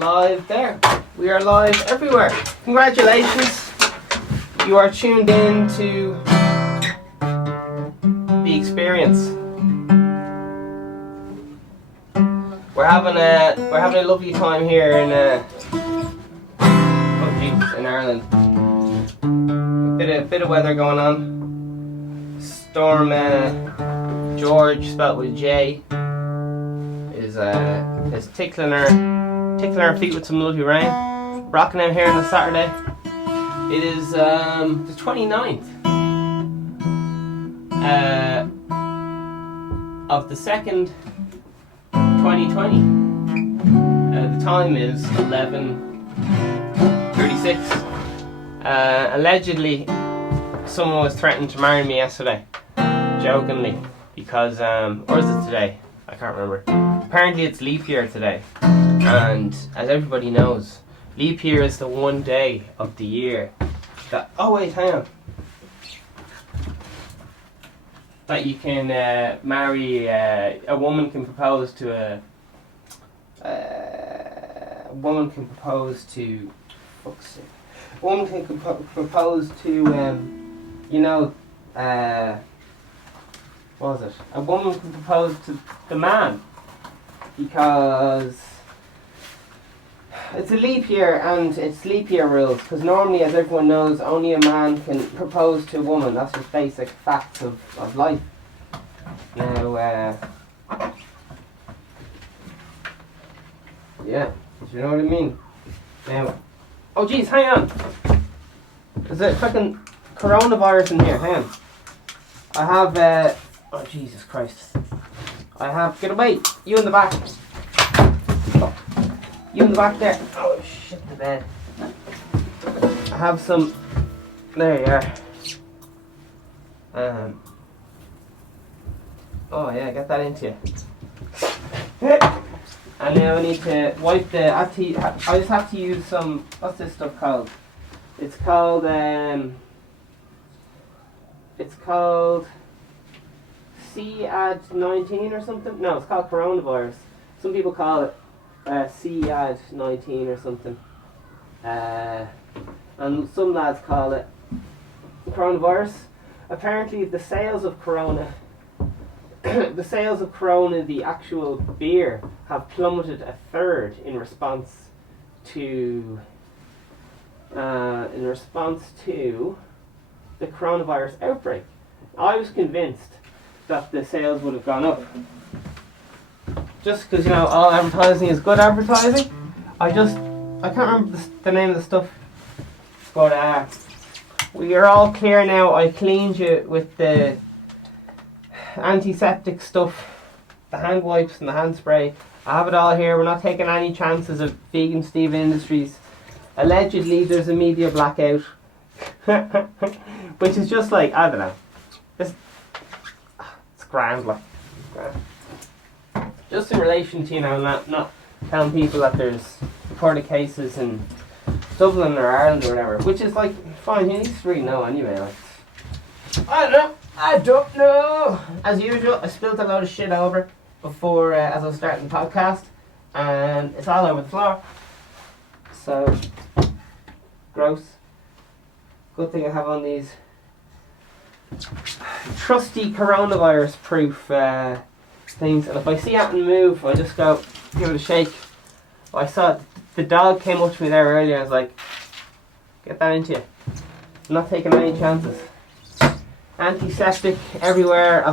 Live there. We are live everywhere. Congratulations. You are tuned in to the experience. We're having a lovely time here in in Ireland. Bit of weather going on. Storm George, spelled with a J, is tickling our feet with some lovely rain. Rocking out here on a Saturday. It is the 29th of the 2nd, 2020. The time is 11:36. Allegedly, someone was threatening to marry me yesterday, jokingly, because or is it today? I can't remember. Apparently it's leap year today, and as everybody knows, leap year is the one day of the year that, oh wait, hang on, that you can marry, a woman can propose to a woman can propose to, fuck's sake, a woman can propose to, what was it? A woman can propose to the man, because it's a leap year and it's leap year rules, because normally, as everyone knows, only a man can propose to a woman. That's just basic facts of life. Now, yeah, do you know what I mean? Now, oh jeez, hang on. There's a fucking coronavirus in here, hang on. I have, oh Jesus Christ. I have, get away, you in the back. Oh, you in the back there. Oh shit, the bed. I have some, there you are. Oh yeah, get that into you. And now I need to wipe the, I just have to use some, what's this stuff called? It's called CAD-19 or something? No, it's called coronavirus. Some people call it CAD-19 or something. And some lads call it coronavirus. Apparently the sales of Corona, the actual beer, have plummeted a third in response to the coronavirus outbreak. I was convinced that the sales would have gone up, just because, you know, all advertising is good advertising. I can't remember the name of the stuff, but we are all clear now. I cleaned you with the antiseptic stuff, the hand wipes and the hand spray. I have it all here. We're not taking any chances of Vegan Steve Industries. Allegedly there's a media blackout, which is just like, I don't know, it's grand, like, just in relation to, you know, not telling people that there's reported cases in Dublin or Ireland or whatever, which is like, fine, you need to really know anyway, like, I don't know. As usual, I spilled a load of shit over before, as I was starting the podcast, and it's all over the floor. So, gross. Good thing I have on these trusty coronavirus proof things, and if I see anything move, I just go give it a shake. I saw the dog came up to me there earlier. I was like, get that into you. I'm not taking any chances. Antiseptic everywhere. I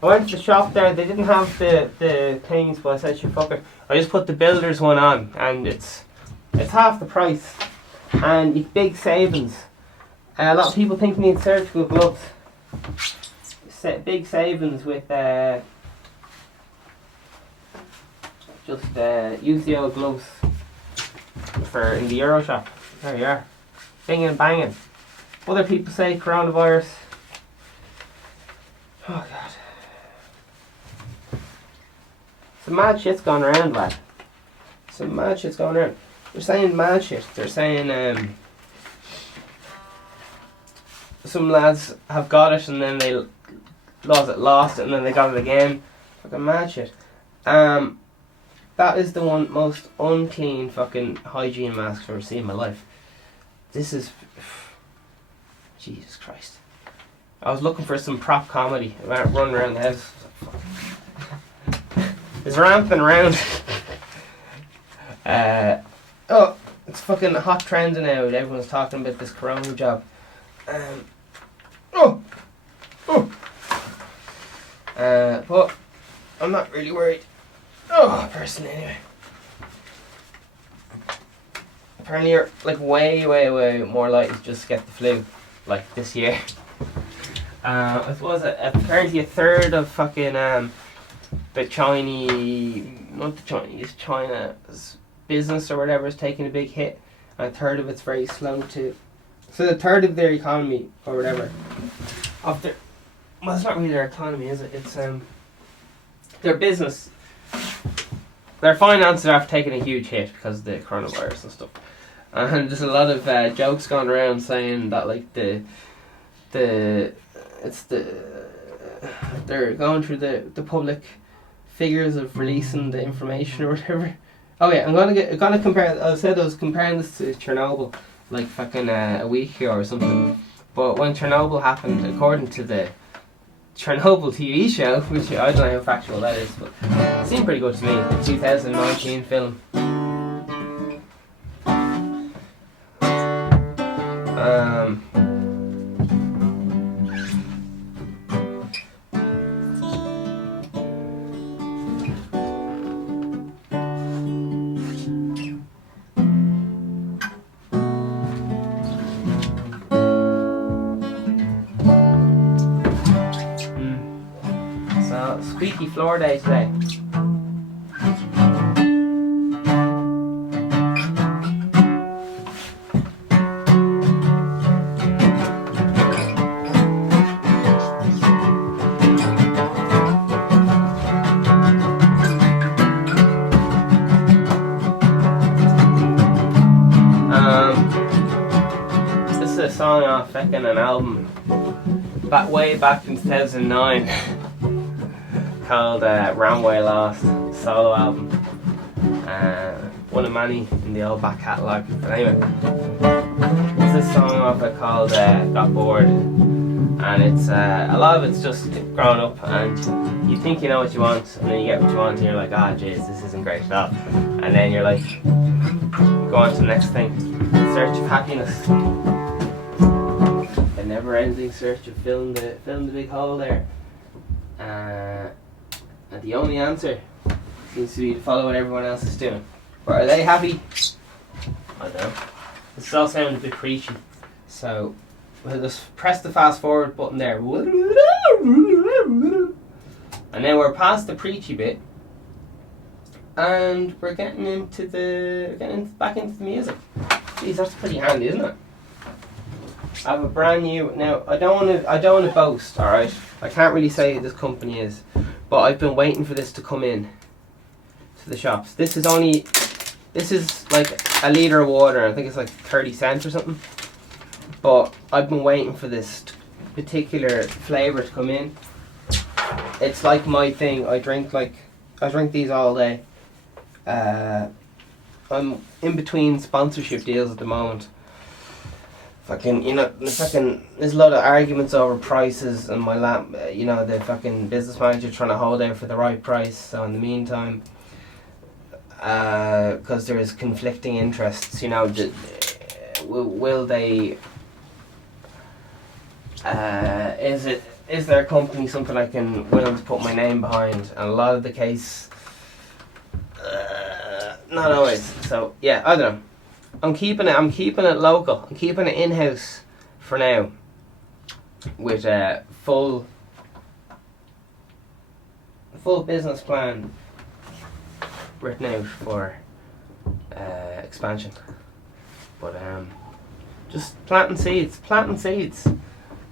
went to the shop there, they didn't have the things, but I said, "You fucker." I just put the builder's one on, and it's half the price, and it's big savings. A lot of people think you need surgical gloves. Big savings with use the old gloves for in the Euro shop. There you are, binging and banging. Other people say coronavirus. Oh god. Some mad shit's going around, lad. Some mad shit's going around. They're saying mad shit. They're saying some lads have got it and then they lost it and then they got it again. Fucking mad shit. That is the one most unclean fucking hygiene mask I've ever seen in my life. This is... Jesus Christ. I was looking for some prop comedy. I went running around the house. It's ramping around. Oh, it's fucking hot trend now. Everyone's talking about this corona job. But I'm not really worried. Oh, personally, anyway. Apparently, you're like way more likely to just get the flu, like this year. It was apparently a third of fucking the China's business or whatever is taking a big hit, and a third of it's very slow too. So the third of their economy or whatever, of their, well, it's not really their economy, is it? It's their business. Their finances are taking a huge hit because of the coronavirus and stuff. And there's a lot of jokes going around saying that like they're going through the public figures of releasing the information or whatever. Oh yeah, I'm gonna compare. I said I was comparing this to Chernobyl like fucking a week ago or something. But when Chernobyl happened, according to the Chernobyl TV show, which I don't know how factual that is, but it seemed pretty good to me. The 2019 film. So, squeaky floor day today. This is a song off fucking an album way back in 2009 called Ramway Lost, solo album. One of many in the old back catalogue. But anyway, it's this song off it called Got Bored, and it's a lot of it's just growing up, and you think you know what you want, and then you get what you want, and you're like, ah, jeez, this isn't great at all, and then you're like, go on to the next thing, search of happiness. A never-ending search of filling the big hole there. And the only answer seems to be to follow what everyone else is doing. But are they happy? I don't know. This is all sounding a bit preachy. So we'll just press the fast forward button there. And then we're past the preachy bit. And we're getting back into the music. Jeez, that's pretty handy, isn't it? I have a brand new. Now I don't want to boast. All right, I can't really say who this company is, but I've been waiting for this to come in to the shops. This is like a litre of water. I think it's like 30 cents or something. But I've been waiting for this particular flavour to come in. It's like my thing. I drink these all day. I'm in between sponsorship deals at the moment. There's a lot of arguments over prices, and the fucking business manager trying to hold out for the right price. So in the meantime, because there is conflicting interests, will they? Is their company something I can willing to put my name behind? And a lot of the case, not always. So yeah, I don't know. I'm keeping it local. I'm keeping it in-house for now, with a full business plan written out for expansion. But just planting seeds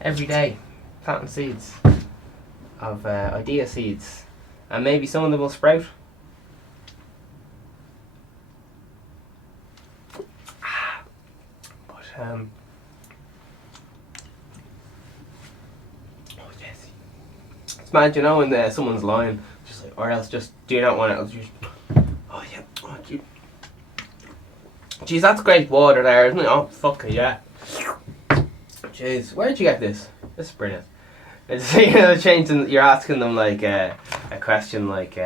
every day, planting seeds of idea seeds, and maybe some of them will sprout. It's mad, when someone's lying, just like, or else just do you not want it? Jeez, that's great water there, isn't it? Oh, fuck it, yeah. Jeez, where'd you get this? This is brilliant. It's, you know, changing. You're asking them like a question like.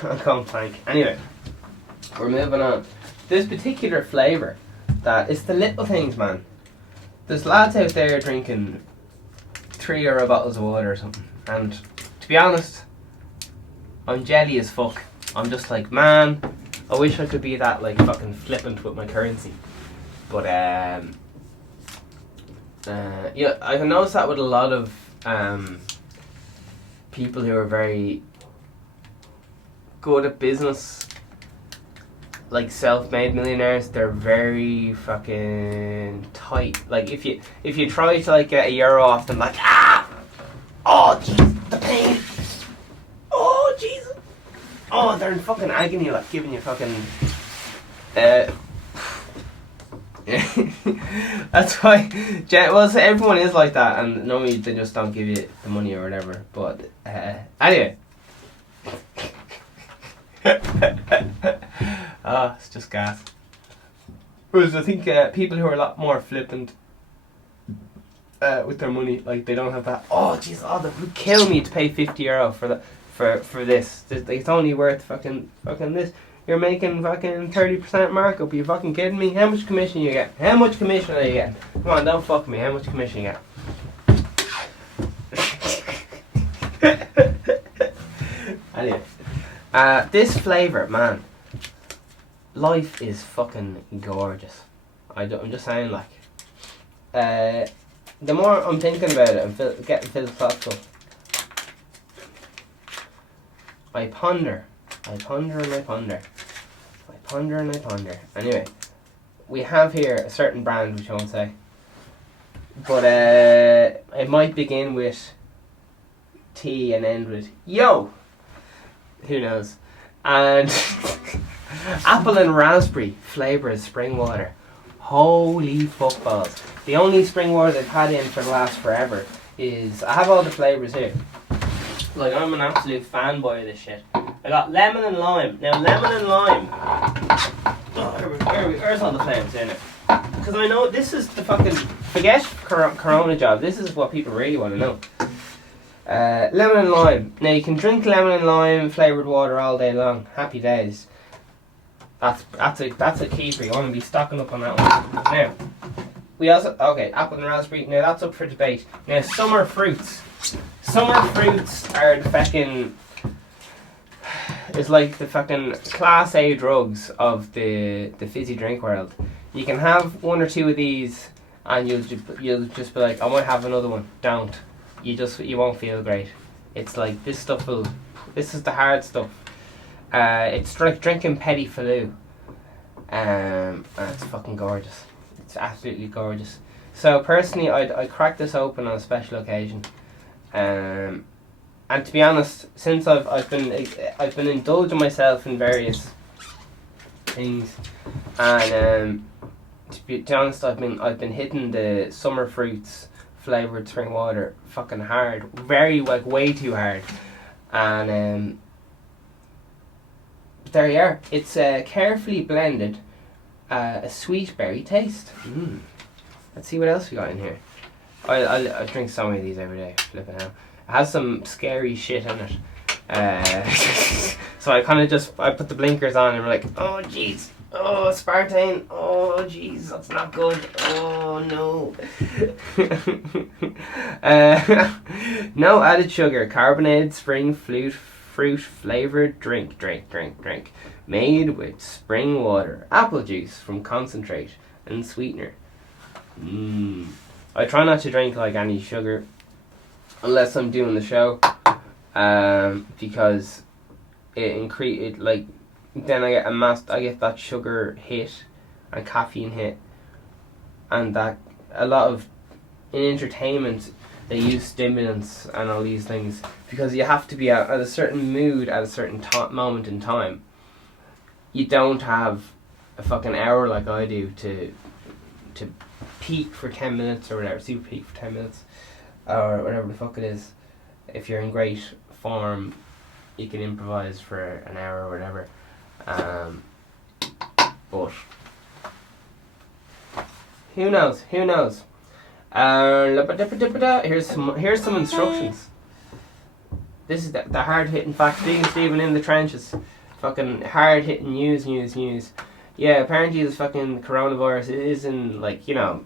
I can't think. Anyway, we're moving on. This particular flavour, that it's the little things, man. There's lads out there drinking €3 bottles of water or something, and to be honest, I'm jelly as fuck. I'm just like, man, I wish I could be that like fucking flippant with my currency. But yeah, I can notice that with a lot of people who are very good at business, like self-made millionaires. They're very fucking tight. Like if you try to like get €1 off them, like oh jeez, the pain, oh Jesus, oh they're in fucking agony, like giving you fucking that's why well, so everyone is like that, and normally they just don't give you the money or whatever. But anyway. It's just gas. Whereas I think people who are a lot more flippant with their money, like they don't have that. Oh jeez, that would kill me to pay €50 for this. It's only worth fucking this. You're making fucking 30% markup. Are you fucking kidding me? How much commission you get? How much commission are you getting? Come on, don't fuck me. How much commission you get? Anyway. This flavour, man, life is fucking gorgeous. I'm just saying, like, the more I'm thinking about it, I'm getting philosophical. I ponder. Anyway, we have here a certain brand, which I won't say, but it might begin with T and end with yo. Who knows? And apple and raspberry flavoured spring water. Holy fuckballs. The only spring water they've had in for the last forever is... I have all the flavours here. Like, I'm an absolute fanboy of this shit. I got lemon and lime. Now, lemon and lime... Where's all the flavours in it? Because I know this is the fucking... Forget Corona job. This is what people really want to know. Lemon and lime. Now you can drink lemon and lime flavoured water all day long. Happy days. That's a keeper. You want to be stocking up on that one. Now, we also apple and raspberry. Now that's up for debate. Now summer fruits. Summer fruits are the fucking. It's like the fucking class A drugs of the fizzy drink world. You can have one or two of these, and you'll just be like, I might have another one. Don't. You won't feel great. It's like this is the hard stuff. It's like drinking Petit Falou. And it's fucking gorgeous. It's absolutely gorgeous. So personally, I'd crack this open on a special occasion. And to be honest, since I've been indulging myself in various things, and to be honest, I've been hitting the summer fruits flavoured spring water fucking hard, very like way too hard, and there you are. It's carefully blended, a sweet berry taste. Let's see what else we got in here. I drink so many of these every day. Flipping hell, it has some scary shit in it. So I kind of I put the blinkers on and we're like, oh jeez. Oh, aspartame. Oh, jeez, that's not good. Oh, no. No added sugar. Carbonated spring fruit flavoured drink. Made with spring water, apple juice from concentrate, and sweetener. I try not to drink like any sugar unless I'm doing the show, because it like. Then I get that sugar hit and caffeine hit, and that a lot of in entertainment they use stimulants and all these things because you have to be at a certain mood at a certain moment in time. You don't have a fucking hour like I do to peak for 10 minutes or whatever, super peak for 10 minutes or whatever the fuck it is. If you're in great form you can improvise for an hour or whatever. But who knows? Who knows? Here's some instructions. This is the hard hitting fact. Being Stephen in the trenches. Fucking hard hitting news. Yeah, apparently this fucking coronavirus is in, like, you know,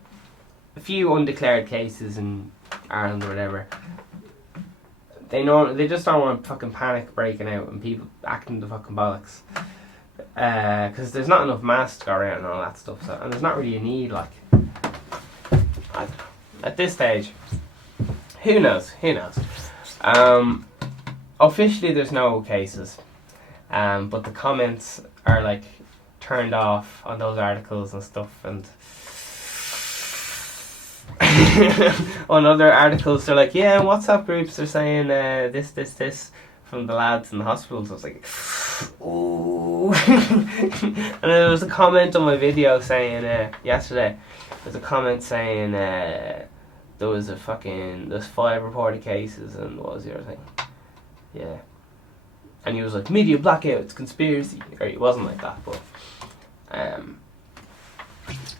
a few undeclared cases in Ireland or whatever. They just don't want fucking panic breaking out and people acting the fucking bollocks. Because there's not enough masks to go around and all that stuff. So, and there's not really a need, like, I don't know. At this stage, who knows? Officially there's no cases. But the comments are, like, turned off on those articles and stuff, and on other articles they're like, yeah, in WhatsApp groups they're saying this from the lads in the hospitals. I was like, ooh. And there was a comment on my video saying yesterday, there's a comment saying there's 5 reported cases, and what was the other thing? Yeah. And he was like, media blackout, it's conspiracy. Or he wasn't like that, but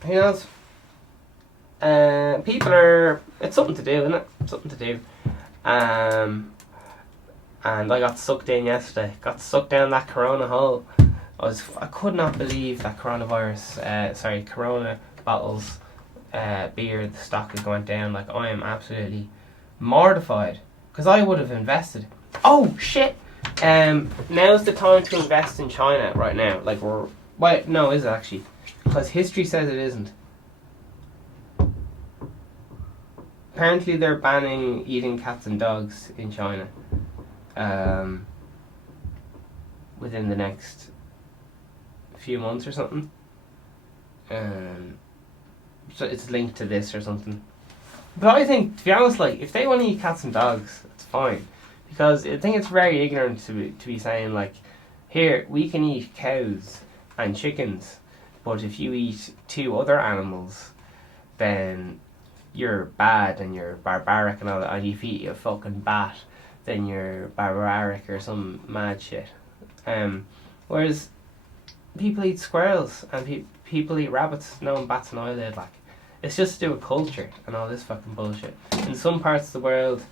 who knows? People are, it's something to do, isn't it? Something to do. And I got sucked in yesterday. Got sucked down that corona hole. I could not believe that corona bottles, beer, the stock has gone down. Like, I am absolutely mortified. Because I would have invested. Oh, shit! Now's the time to invest in China right now. Like, no, is it actually? Because history says it isn't. Apparently they're banning eating cats and dogs in China. Within the next few months or something. So it's linked to this or something. But I think, to be honest, like, if they want to eat cats and dogs, it's fine. Because I think it's very ignorant to be saying, like, here, we can eat cows and chickens, but if you eat 2 other animals, then you're bad and you're barbaric and all that. And if you eat a fucking bat, then you're barbaric or some mad shit. Whereas people eat squirrels and people eat rabbits. No one bats an eyelid. Like, it's just to do with culture and all this fucking bullshit. In some parts of the world,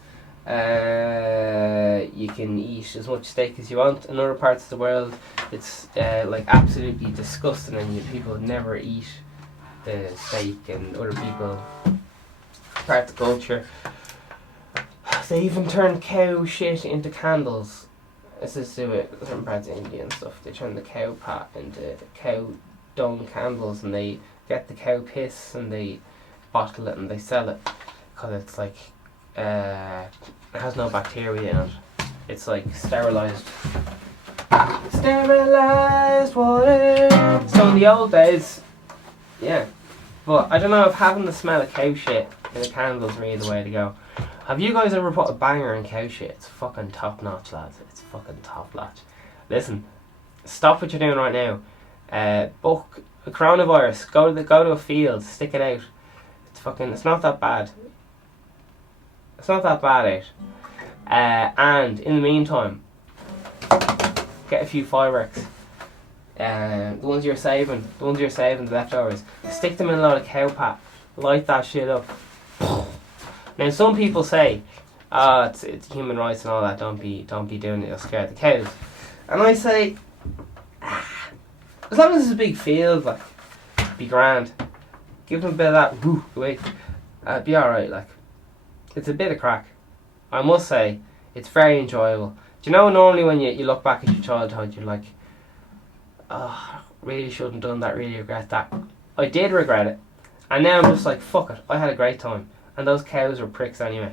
you can eat as much steak as you want. In other parts of the world, it's like absolutely disgusting, and people would never eat the steak. And other people, parts of culture, they even turn cow shit into candles. This is to do with certain parts of India and stuff. They turn the cow pat into cow dung candles, and they get the cow piss and they bottle it and they sell it because it's like it has no bacteria in it. It's like sterilized water. So in the old days, yeah. But I don't know if having the smell of cow shit in a candle is really the way to go. Have you guys ever put a banger in cow shit? It's fucking top notch, lads. It's fucking top notch. Listen, stop what you're doing right now. Book a coronavirus. Go to a field. Stick it out. It's not that bad. It's not that bad, and in the meantime, get a few fireworks. The ones you're saving, the leftovers. Stick them in a lot of cow pat. Light that shit up. Now some people say, it's human rights and all that. Don't be doing it. You'll scare the cows. And I say, as long as it's a big field, like, be grand. Give them a bit of that woo away. Be alright, like. It's a bit of crack. I must say, it's very enjoyable. Do you know, normally when you look back at your childhood, you're like, oh, really shouldn't have done that, really regret that. I did regret it. And now I'm just like, fuck it, I had a great time. And those cows were pricks anyway.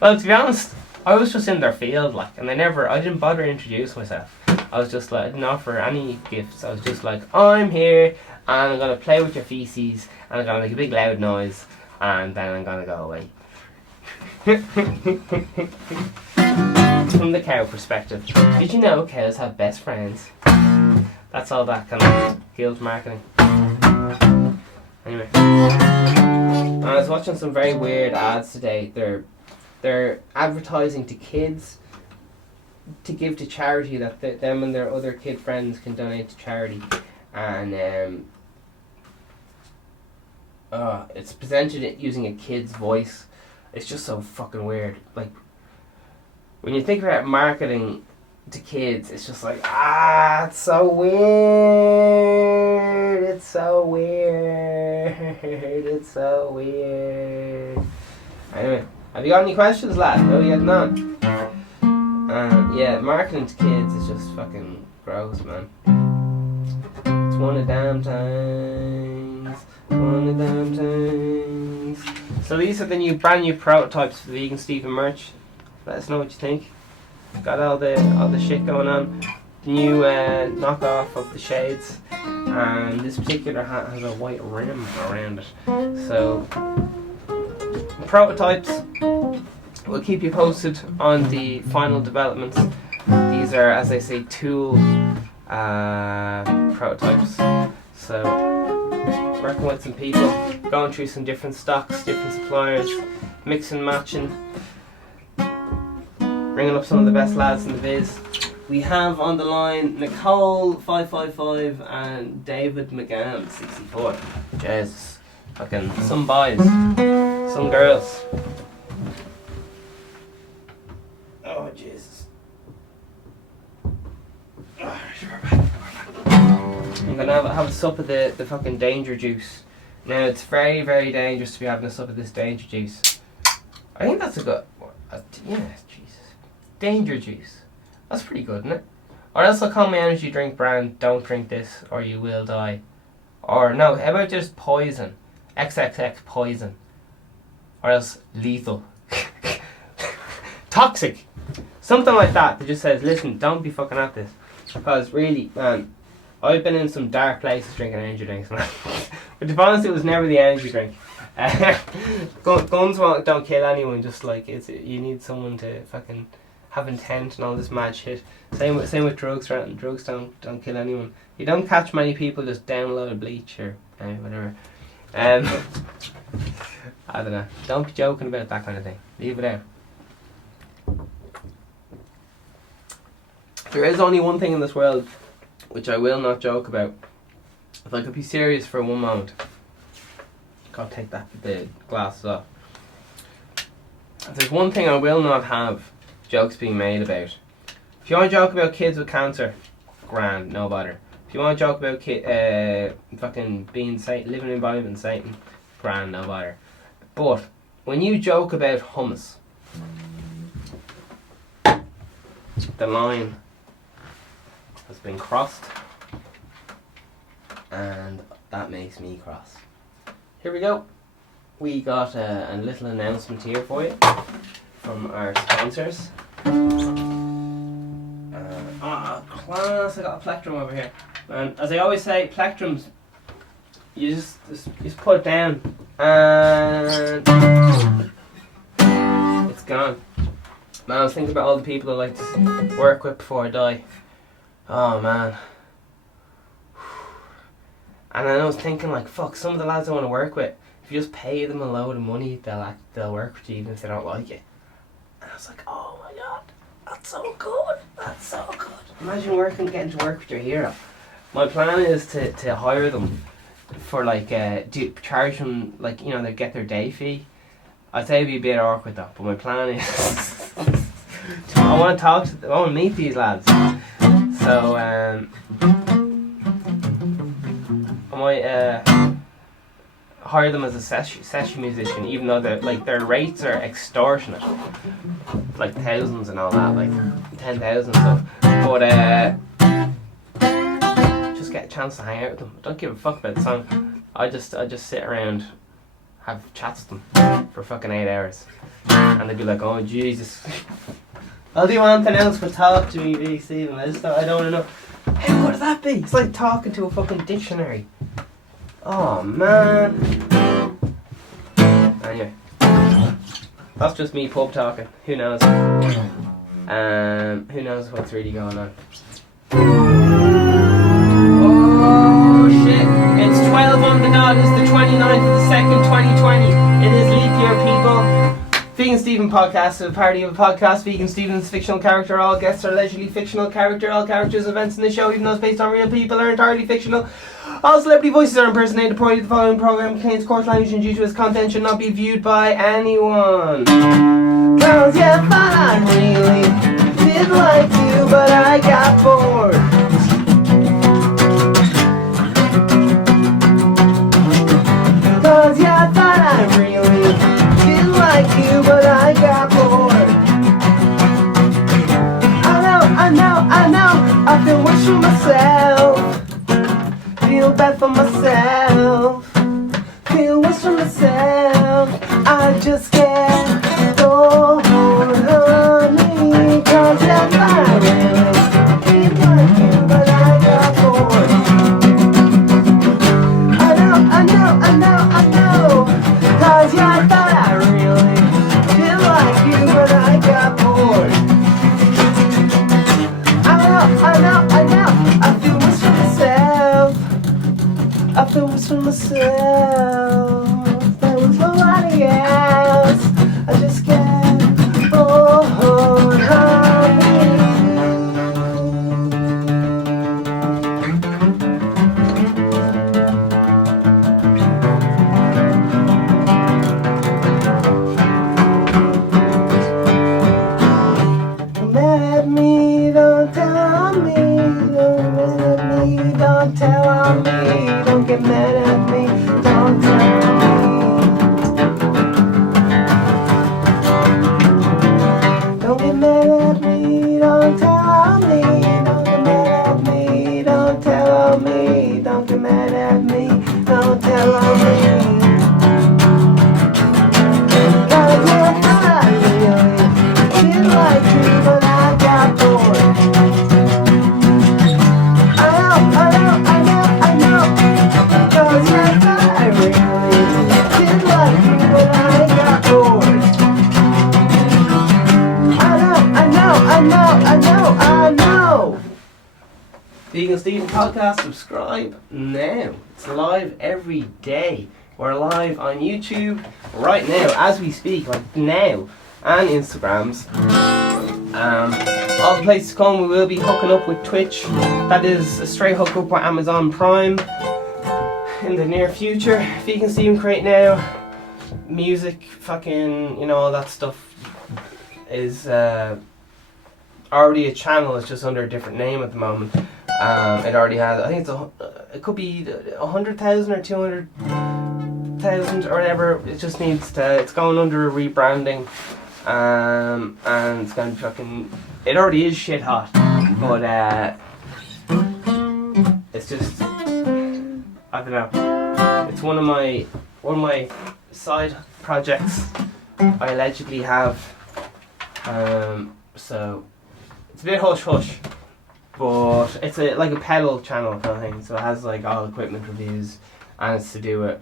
Well, to be honest, I was just in their field, like, and I didn't bother to introduce myself. I was just like, I didn't offer any gifts. I was just like, I'm here, and I'm going to play with your feces, and I'm going to make a big loud noise, and then I'm going to go away. From the cow perspective, did you know cows have best friends? That's all that kind of guilt marketing. Anyway, I was watching some very weird ads today. They're they're advertising to kids to give to charity, that them and their other kid friends can donate to charity, and it's presented using a kid's voice. It's just so fucking weird. Like, when you think about marketing to kids, it's just like, it's so weird. It's so weird. It's so weird. Anyway, have you got any questions, lad? How are you getting on? Yeah, marketing to kids is just fucking gross, man. It's one of damn times. One of damn times. So these are the brand new prototypes for the Vegan Stephen merch. Let us know what you think. Got all the shit going on. The new knockoff of the shades, and this particular hat has a white rim around it. So prototypes. We'll keep you posted on the final developments. These are, as I say, tool prototypes. So working with some people, going through some different stocks, different suppliers, mixing, matching, bringing up some of the best lads in the biz. We have on the line Nicole 555 and David McGann 64. Jesus, fucking some boys, some girls. Oh Jesus! I'm gonna have a sup of the fucking danger juice. Now it's very, very dangerous to be having a sup of this danger juice. I think that's a good. Yeah, Jesus. Danger juice. That's pretty good, isn't it? Or else I'll call my energy drink brand, don't drink this or you will die. Or no, how about just poison? XXX poison. Or else lethal. Toxic. Something like that just says, listen, don't be fucking at this. Because really, man, I've been in some dark places drinking energy drinks, man. But to be honest, it was never the energy drink. Guns don't kill anyone, just like, you need someone to fucking have intent and all this mad shit. Same with drugs, right? Drugs don't kill anyone. You don't catch many people just down a load of bleach or whatever. I don't know. Don't be joking about that kind of thing. Leave it out. There is only one thing in this world which I will not joke about. If I could be serious for one moment. Gotta take the glasses off. If there's one thing I will not have jokes being made about. If you want to joke about kids with cancer, grand, no bother. If you want to joke about fucking being living embodiment of Satan, grand, no bother. But when you joke about hummus, the line has been crossed, and that makes me cross. Here we go. We got a little announcement here for you from our sponsors. Class, I got a plectrum over here. And as I always say, plectrums, you just put it down and it's gone. Man, I was thinking about all the people I like to work with before I die. Oh man. And then I was thinking, like, fuck, some of the lads I want to work with, if you just pay them a load of money, they'll work with you even if they don't like it. And I was like, oh my god, that's so good. That's so good. Imagine getting to work with your hero. My plan is to hire them for like charge them, like, you know, they get their day fee. I'd say it'd be a bit awkward though, but my plan is I want to meet these lads. So I might hire them as a session musician, even though their rates are extortionate, like thousands and all that, like 10,000 stuff. But just get a chance to hang out with them. I don't give a fuck about the song. I just sit around, have chats with them for fucking 8 hours, and they'd be like, "Oh Jesus, I'll do anything else but talk to me, Stephen. I don't want to know." How good would that be? It's like talking to a fucking dictionary. Oh man. Anyway, that's just me pub talking. Who knows? Who knows what's really going on? Oh shit! It's 12 on the dot. It's the 29th of the 2nd, 2020. It is leap year, people. Vegan Stephen podcast is a parody of a podcast. Vegan Stephen's fictional character. All guests are allegedly fictional character. All characters, events in the show, even though it's based on real people, are entirely fictional. All celebrity voices are impersonated. The following program contains coarse language and due to its content should not be viewed by anyone. Cause you thought I really did like you, but I got bored. Cause you thought I really did like you, but I got bored. I know, I feel worse for myself. Feel bad for myself. Feel worse for myself. I just can't go on, honey. Cause you thought I really did like you, but I got bored. I know. Cause you thought I really did like you, but I got bored. I know. I feel worse for myself. I feel worse for myself. There was nobody else. I just can't hold honey. Don't mad at me, don't tell me. Don't mad at me, don't tell me. Don't get mad at me, don't tell me. Don't get mad at me, don't tell me. Don't get mad at me, don't tell me. Don't get mad at me, don't tell me. Cause you thought I really did like you, but I got bored. I know. Cause you thought I really did like you, but I got bored. I know. Vegan Stephen podcast, subscribe now. It's live every day. We're live on YouTube right now as we speak, like now, and Instagrams. All the places to come. We will be hooking up with Twitch. That is a straight hookup with Amazon Prime in the near future. Vegan Stephen create now. Music, fucking, all that stuff is already a channel. It's just under a different name at the moment. It already has, I think it could be 100,000 or 200,000 or whatever. It just needs to, it's going under a rebranding. And it's going to be fucking, it already is shit hot, but it's just, I don't know, it's one of my side projects I allegedly have, so it's a bit hush hush, but it's like a pedal channel kind of thing, so it has like all equipment reviews, and it's to do it.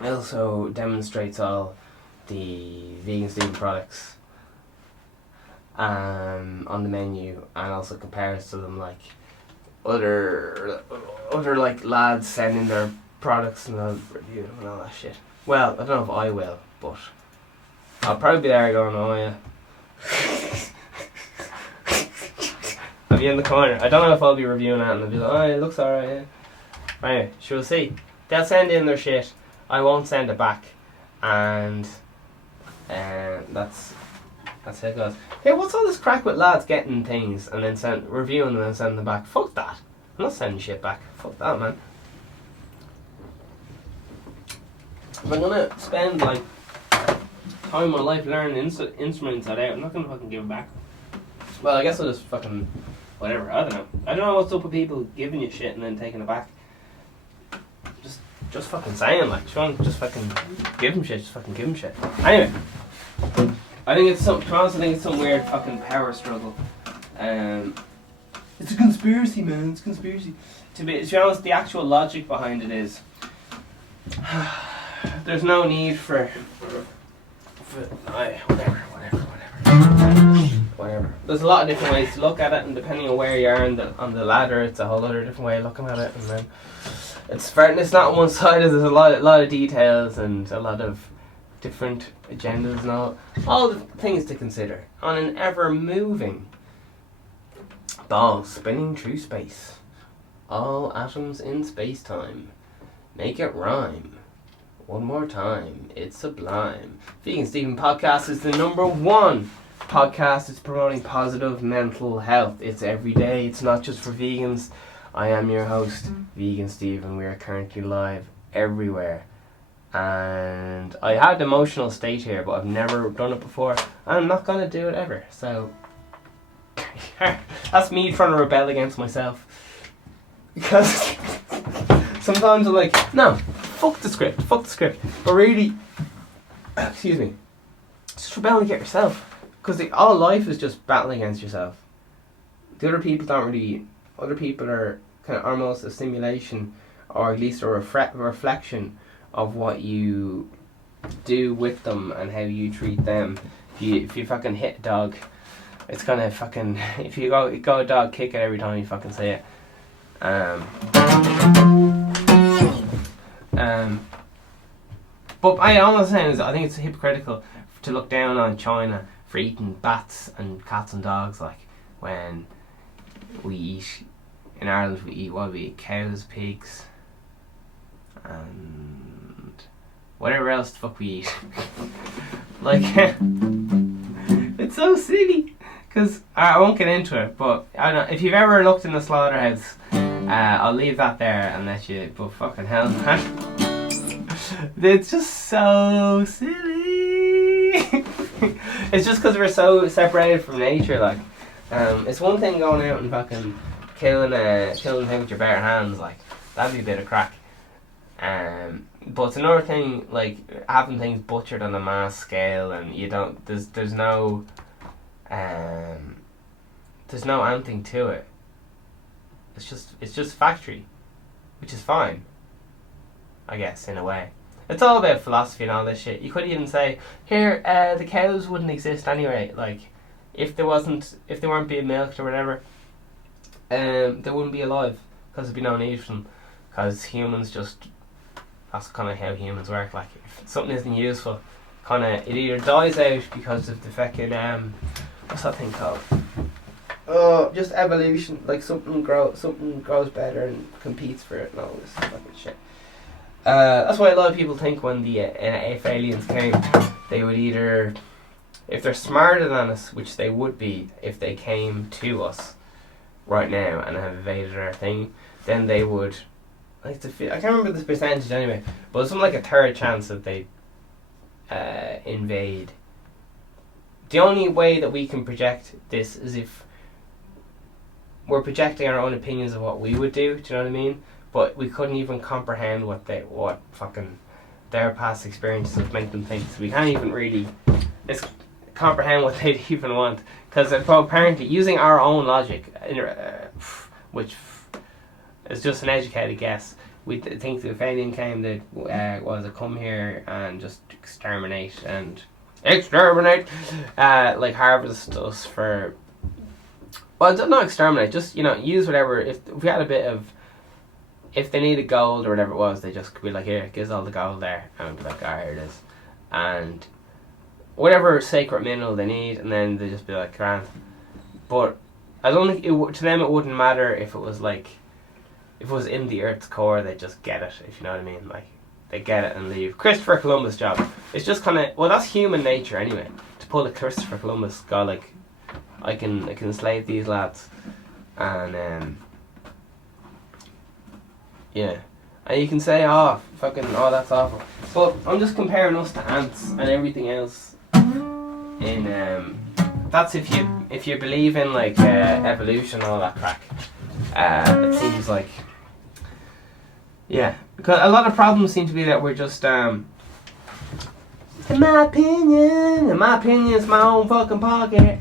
It also demonstrates all the Vegan Stephen products on the menu, and also compares to them, like other like lads sending their products and they'll review them and all that shit. Well, I don't know if I will, but I'll probably be there going, oh yeah. I'll be in the corner. I don't know if I'll be reviewing it and I'll be like, oh it looks alright, yeah. Anyway, we'll see. They'll send in their shit. I won't send it back, and that's how it goes. Hey, what's all this crack with lads getting things and then reviewing them and sending them back? Fuck that. I'm not sending shit back. Fuck that, man. If I'm gonna spend like time of my life learning instruments that out, I'm not gonna fucking give it back. Well, I guess I'll just fucking whatever. I don't know. I don't know what's up with people giving you shit and then taking it back. Just fucking saying, like, if you want to just fucking give them shit, just fucking give them shit. Anyway, I think it's some weird fucking power struggle. It's a conspiracy, man. It's a conspiracy. To be honest, the actual logic behind it is there's no need for whatever. There's a lot of different ways to look at it, and depending on where you are on the ladder, it's a whole other different way of looking at it. And then it's not one sided. There's a lot of details and a lot of different agendas and all the things to consider on an ever-moving ball spinning through space. All atoms in space-time. Make it rhyme. One more time. It's sublime. Vegan Stephen Podcast is the #1 podcast. It's promoting positive mental health. It's every day. It's not just for vegans. I am your host, Vegan Stephen. We are currently live everywhere. And I had emotional state here, but I've never done it before. And I'm not going to do it ever. So, that's me trying to rebel against myself. Because sometimes I'm like, no, fuck the script. But really, excuse me, just rebel against yourself. Because all life is just battling against yourself. The other people other people are kind of almost a simulation, or at least a reflection of what you do with them and how you treat them. If you fucking hit a dog, it's gonna fucking, if you go a dog kick it every time you fucking say it. But all I'm saying is, I think it's hypocritical to look down on China for eating bats and cats and dogs, like when we eat in Ireland. We eat cows, pigs, and whatever else the fuck we eat. Like, it's so silly. Because I won't get into it, but I don't know, if you've ever looked in the slaughterhouse, I'll leave that there and let you. But fucking hell, man, it's just so silly. It's just because we're so separated from nature. Like, it's one thing going out and fucking killing things with your bare hands. Like, that'd be a bit of crack. But it's another thing, like having things butchered on a mass scale, and you don't. There's no anything to it. It's just factory, which is fine, I guess, in a way. It's all about philosophy and all this shit. You could even say, here, the cows wouldn't exist anyway. Like, if they weren't being milked or whatever, they wouldn't be alive, because there'd be no need for them. Because humans that's kind of how humans work. Like, if something isn't useful, it either dies out because of the fucking what's that thing called? Just evolution. Like something grows better and competes for it and all this fucking shit. That's why a lot of people think when if aliens came, they would either, if they're smarter than us, which they would be if they came to us right now and have invaded our thing, then they would, I can't remember the percentage anyway, but it's something like a third chance that they invade. The only way that we can project this is if we're projecting our own opinions of what we would do. Do you know what I mean? But we couldn't even comprehend what fucking their past experiences would make them think. So we can't even really comprehend what they'd even want. Because apparently, using our own logic, which is just an educated guess, we think that if alien came, they'd come here and just exterminate, like harvest us for, well, not exterminate, just, use whatever. If we had a bit of, if they needed gold or whatever it was, they just could be like, here, give us all the gold there, and we'd be like, here it is, and whatever sacred mineral they need, and then they'd just be like, grand. But I don't think to them it wouldn't matter if it was like, if it was in the Earth's core, they'd just get it, if you know what I mean. Like, they get it and leave. Christopher Columbus' job. It's just kind of, well, that's human nature anyway. To pull a Christopher Columbus, go like, I can enslave these lads, and yeah, and you can say, that's awful. But I'm just comparing us to ants and everything else. That's if you believe in like evolution and all that crack. It seems like, yeah, because a lot of problems seem to be that we're just in my opinion, it's my own fucking pocket.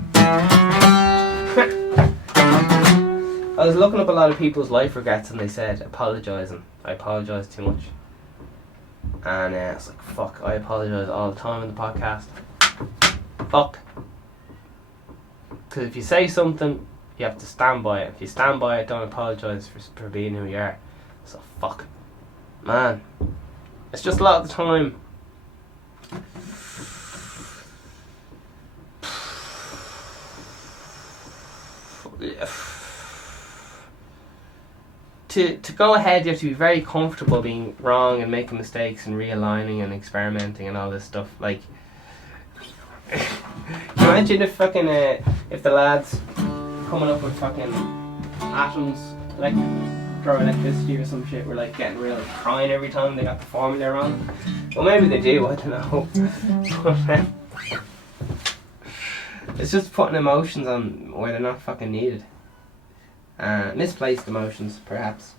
I was looking up a lot of people's life regrets, and they said apologising. I apologise too much. And it's like, fuck, I apologise all the time in the podcast. Fuck. Because if you say something, you have to stand by it. If you stand by it, don't apologise for being who you are. So fuck. Man. It's just a lot of the time. to go ahead, you have to be very comfortable being wrong and making mistakes and realigning and experimenting and all this stuff. Like, imagine if fucking if the lads coming up with fucking atoms, like throw electricity or some shit, were like getting real crying every time they got the formula wrong. Well, maybe they do. I don't know. It's just putting emotions on where they're not fucking needed. Misplaced emotions, perhaps.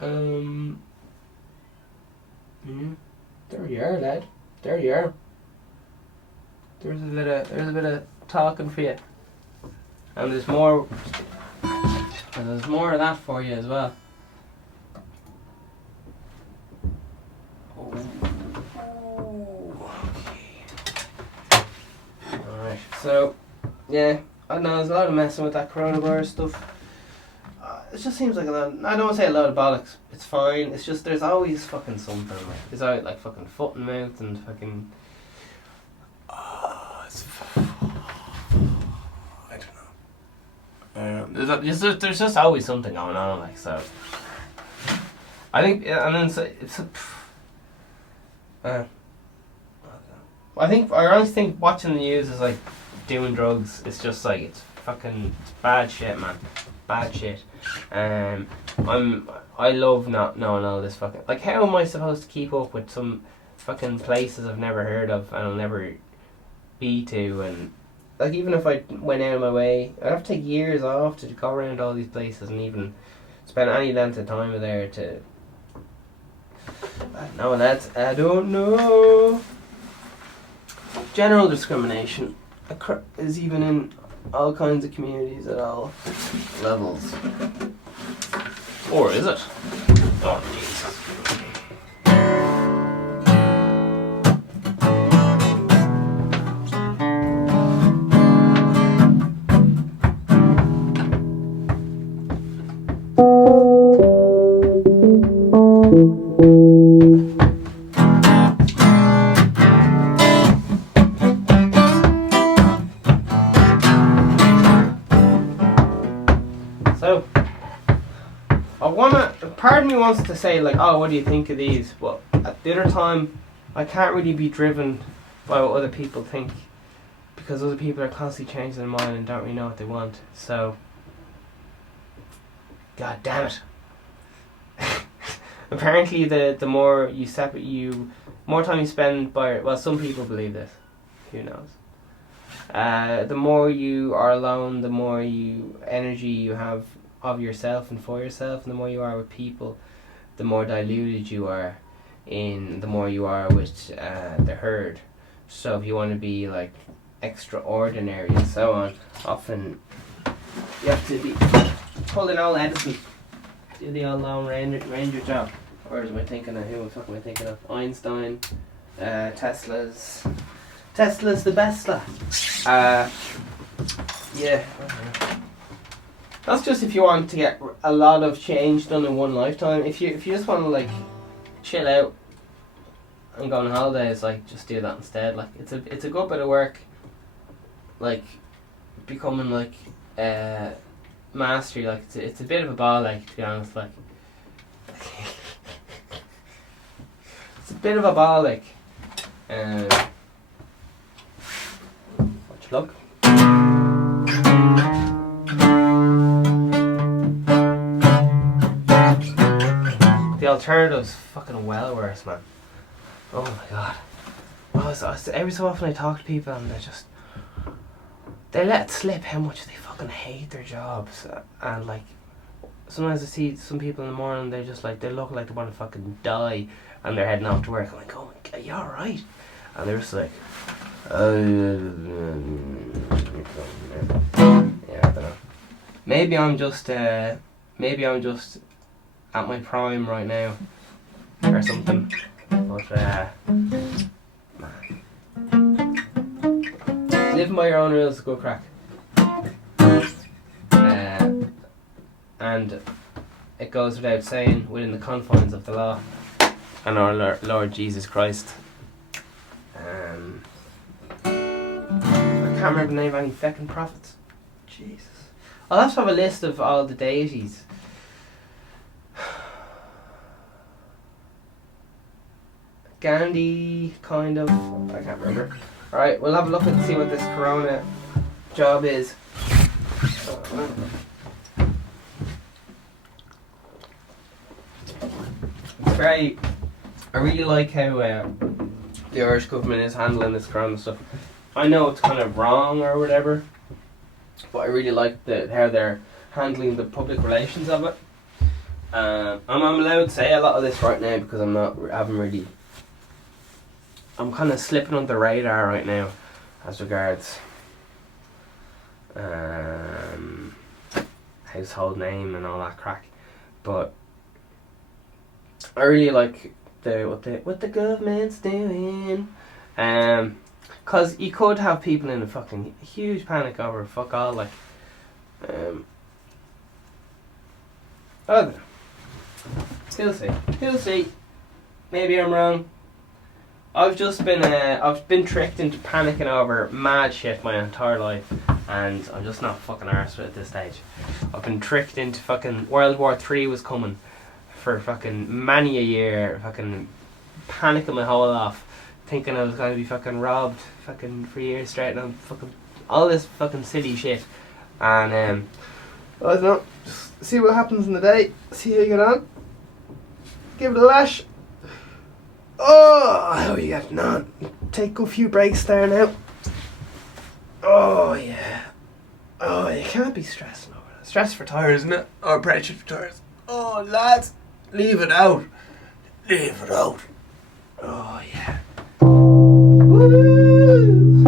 Yeah. There you are, lad. There you are. There's a bit of talking for you, and there's more of that for you as well. Alright, so yeah, I know there's a lot of messing with that coronavirus stuff. It just seems like a lot. I don't want to say a lot of bollocks. It's fine. It's just there's always fucking something. Like, there's always like fucking foot and mouth and fucking. I don't know. There's just always something going on. Like, so. I think, and then I honestly think watching the news is like doing drugs. It's just like it's bad shit, man. Bad shit. I love not knowing all this fucking, like, how am I supposed to keep up with some fucking places I've never heard of and I'll never be to, and like even if I went out of my way, I'd have to take years off to go around all these places and even spend any length of time there to. No, lads, I don't know. General discrimination is even in all kinds of communities at all levels. Or is it? Oh, Jesus. So, part of me wants to say, like, oh, what do you think of these? But at the other time, I can't really be driven by what other people think, because other people are constantly changing their mind and don't really know what they want. So, god damn it. Apparently, the more you separate, more time you spend by, well, some people believe this, who knows. The more you are alone, the more energy you have of yourself and for yourself, and the more you are with people, the more diluted you are the more you are with the herd. So if you want to be like extraordinary and so on, often you have to be pulling all Edison, do the old Lone Ranger job. Or am I thinking of, who the fuck am I thinking of? Einstein, Tesla's the best lad. Yeah. That's just if you want to get a lot of change done in one lifetime. If you just want to like chill out and go on holidays, like just do that instead. Like it's a good bit of work. Like becoming like mastery. Like it's a bit of a ball ache, to be honest. Like it's a bit of a ball ache. Watch your luck. The alternative's fucking well worse, man. Oh my god. Every so often I talk to people and they let it slip how much they fucking hate their jobs. And like, sometimes I see some people in the morning, they're just like, they look like they want to fucking die and they're heading off to work. I'm like, oh my god, you alright? And they're just like, yeah, I don't know. Maybe I'm just at my prime right now, or something. But living by your own rules is a good crack. And it goes without saying, within the confines of the law and our Lord Jesus Christ. I can't remember the name of any fucking prophets. Jesus. I'll have to have a list of all the deities. Gandhi, kind of. I can't remember. Alright, we'll have a look and see what this corona job is. It's very... I really like how the Irish government is handling this corona stuff. I know it's kind of wrong or whatever, but I really like how they're handling the public relations of it. I'm allowed to say a lot of this right now because I'm kind of slipping under the radar right now as regards household name and all that crack. But I really like what the government's doing. Cause you could have people in a fucking huge panic over fuck all, like I don't know. He'll see. Maybe I'm wrong. I've been tricked into panicking over mad shit my entire life, and I'm just not fucking arsed with it at this stage. I've been tricked into fucking World War III was coming for fucking many a year, fucking panicking my whole off, thinking I was going to be fucking robbed fucking for years straight, and fucking all this fucking silly shit. And I don't know, just see what happens in the day, see how you get on, give it a lash. Oh, how are you getting on? Take a few breaks there now. Oh yeah. Oh, you can't be stressing over that. Stress for tires, isn't it? Or pressure for tires. Oh lads, leave it out. Leave it out. Oh yeah. Woo!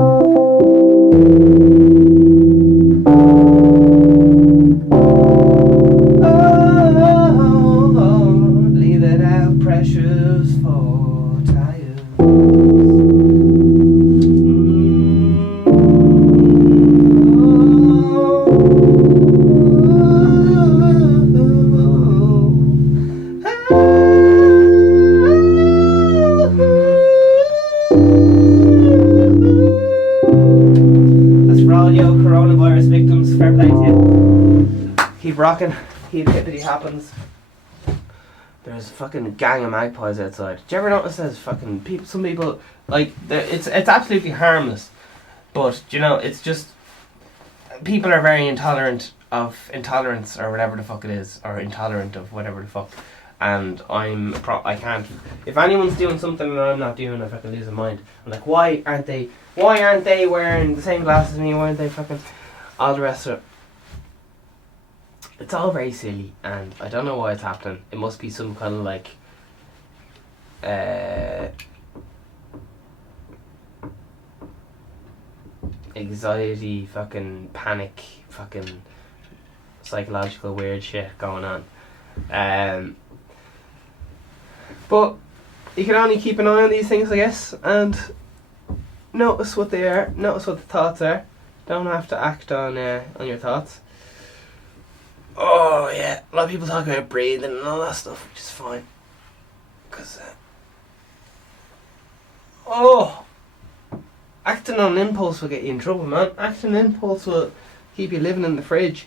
Oh Lord, leave it out, precious for tires. Coronavirus victims, fair play to you. Keep rocking, keep hippity happens. There's a fucking gang of magpies outside. Do you ever notice there's fucking people? Some people like it's absolutely harmless, but you know it's just people are very intolerant of intolerance or whatever the fuck it is, or intolerant of whatever the fuck. And I can't. If anyone's doing something that I'm not doing, I fucking lose my mind. I'm like, why aren't they wearing the same glasses as me? Why aren't they fucking all the rest of it? It's all very silly, and I don't know why it's happening. It must be some kind of like anxiety, fucking panic, fucking psychological weird shit going on. But you can only keep an eye on these things, I guess, and notice what they are, notice what the thoughts are. Don't have to act on your thoughts. Oh yeah, a lot of people talk about breathing and all that stuff, which is fine. Because acting on impulse will get you in trouble, man. Acting on impulse will keep you living in the fridge.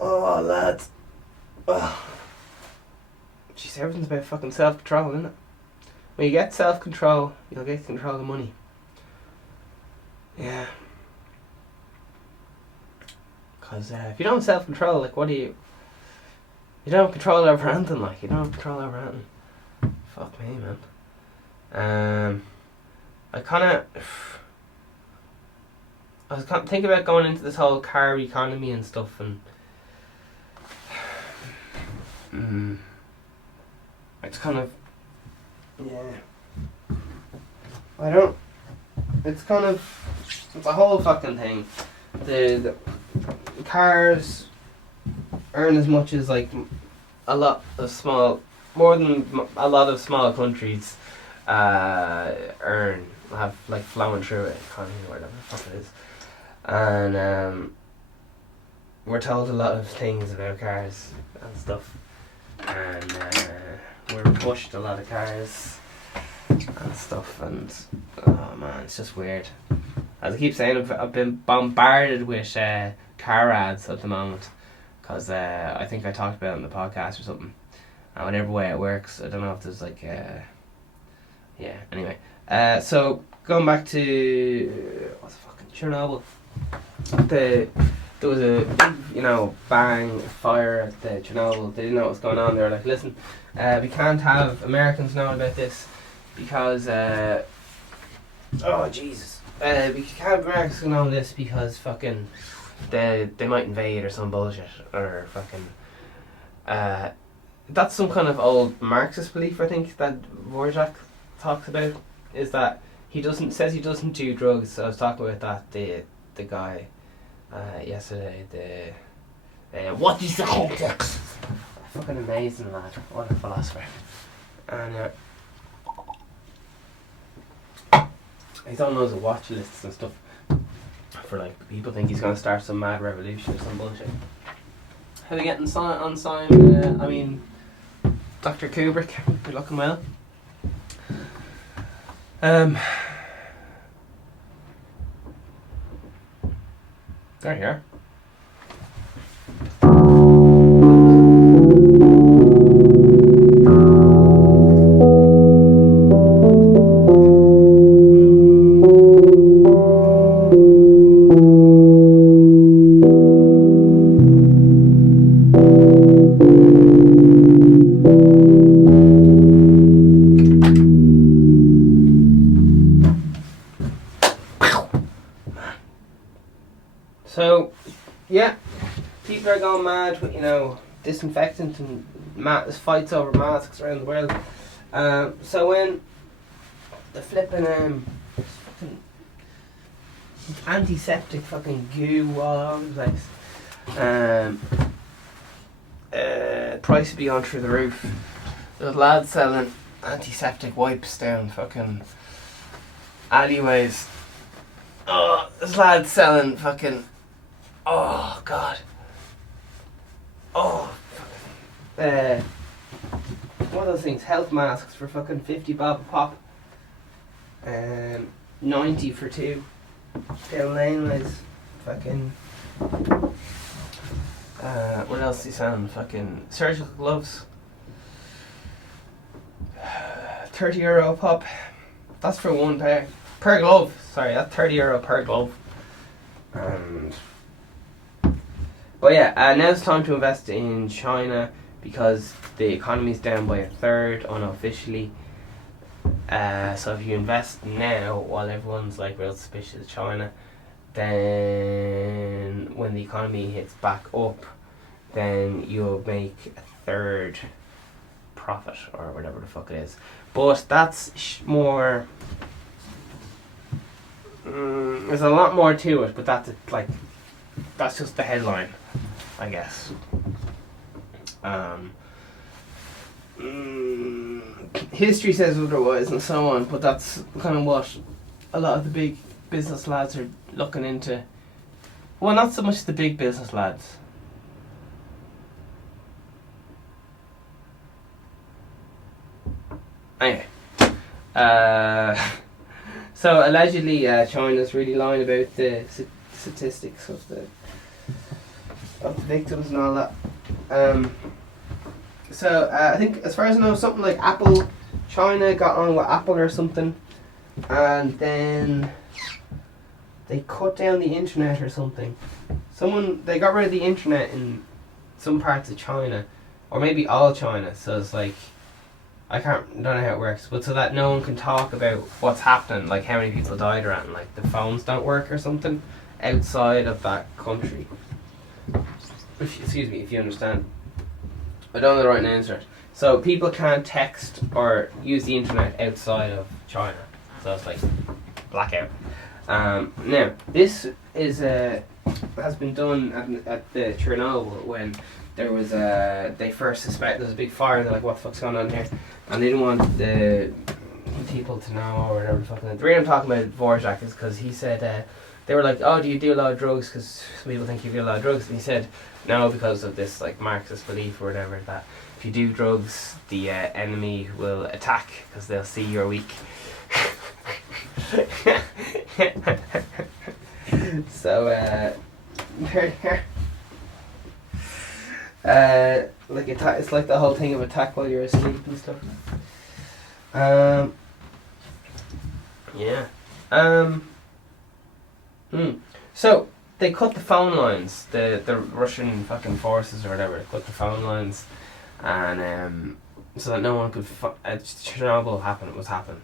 Oh lads. Oh. Jeez, everything's about fucking self-control, isn't it? When you get self-control, you'll get control of the money. Yeah. Because if you don't have self-control, like, what do you... You don't have control over anything, like. You don't have control over anything. Fuck me, man. I was thinking about going into this whole car economy and stuff, and... It's kind of... Yeah. I don't... It's kind of... It's a whole fucking thing. The cars earn as much as, like, a lot of small... More than a lot of small countries earn. Have, like, flowing through it, economy, or whatever the fuck it is. And, we're told a lot of things about cars and stuff. And, we're pushed a lot of cars and stuff, and oh man, it's just weird. As I keep saying, I've been bombarded with car ads at the moment, because I think I talked about it in the podcast or something. And whatever way it works, I don't know if there's like yeah. Anyway, so going back to what's the fucking Chernobyl. There was a big, bang fire at the Chernobyl. They didn't know what was going on. They were like, listen, we can't have Americans knowing about this because oh Jesus, we can't have Americans knowing this because fucking they might invade or some bullshit or fucking that's some kind of old Marxist belief, I think, that Dvorak talks about, is that he doesn't do drugs. So I was talking about that the guy yesterday. What is the context? Fucking amazing lad, what a philosopher. And he's on loads of watch lists and stuff for like people think he's gonna start some mad revolution or some bullshit. How are you getting on Simon? Dr. Kubrick, you're looking well. There you are. So, yeah, people are going mad with, disinfectant and there's fights over masks around the world. So when the flipping fucking antiseptic fucking goo all over the place, price would be on through the roof. There's lads selling antiseptic wipes down fucking alleyways. Oh, there's lads selling fucking. Oh God. Oh. One of those things, health masks for fucking 50 bob a pop. 90 for two. Down laneways. Fucking. What else is he selling? Fucking surgical gloves. €30 a pop. That's for one pair. Per glove. Sorry, that's €30 per glove. But yeah, now it's time to invest in China because the economy's down by a third unofficially. So if you invest now while everyone's like real suspicious of China, then when the economy hits back up, then you'll make a third profit or whatever the fuck it is. But that's more. There's a lot more to it, but that's just the headline, I guess. History says otherwise and so on, but that's kind of what a lot of the big business lads are looking into. Well, not so much the big business lads. Anyway. So allegedly China's really lying about the statistics of the victims and all that. So I think, as far as I know, something like China got on with Apple or something, and then they cut down the internet or something. They got rid of the internet in some parts of China, or maybe all China. So it's like, don't know how it works, but so that no one can talk about what's happening, like how many people died or anything, like the phones don't work or something outside of that country. Excuse me, if you understand. I don't know the right answer. So people can't text or use the internet outside of China. So it's like blackout. Now this is has been done at the Chernobyl when there was they first suspect there was a big fire. They're like, what the fuck's going on here? And they didn't want the people to know or whatever the fuck. The reason I'm talking about Dvorak is because he said they were like, oh, do you do a lot of drugs? Because some people think you do a lot of drugs. And he said no, because of this like Marxist belief or whatever, that if you do drugs, the enemy will attack because they'll see you're weak. So, like it's like the whole thing of attack while you're asleep and stuff. Yeah. So they cut the phone lines. The Russian fucking forces or whatever cut the phone lines, and so that no one could. Chernobyl was happening.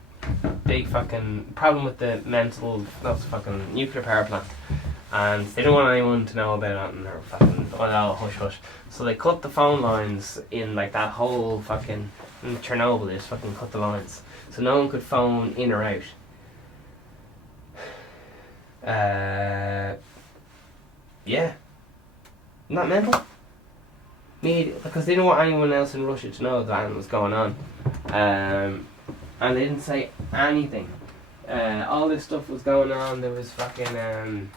Big fucking problem with the fucking nuclear power plant, and they don't want anyone to know about it, and they're fucking hush hush. So they cut the phone lines in like that whole fucking in Chernobyl. They just fucking cut the lines, so no one could phone in or out. Yeah, isn't that mental? Because they didn't want anyone else in Russia to know that anything was going on, and they didn't say anything. All this stuff was going on. There was fucking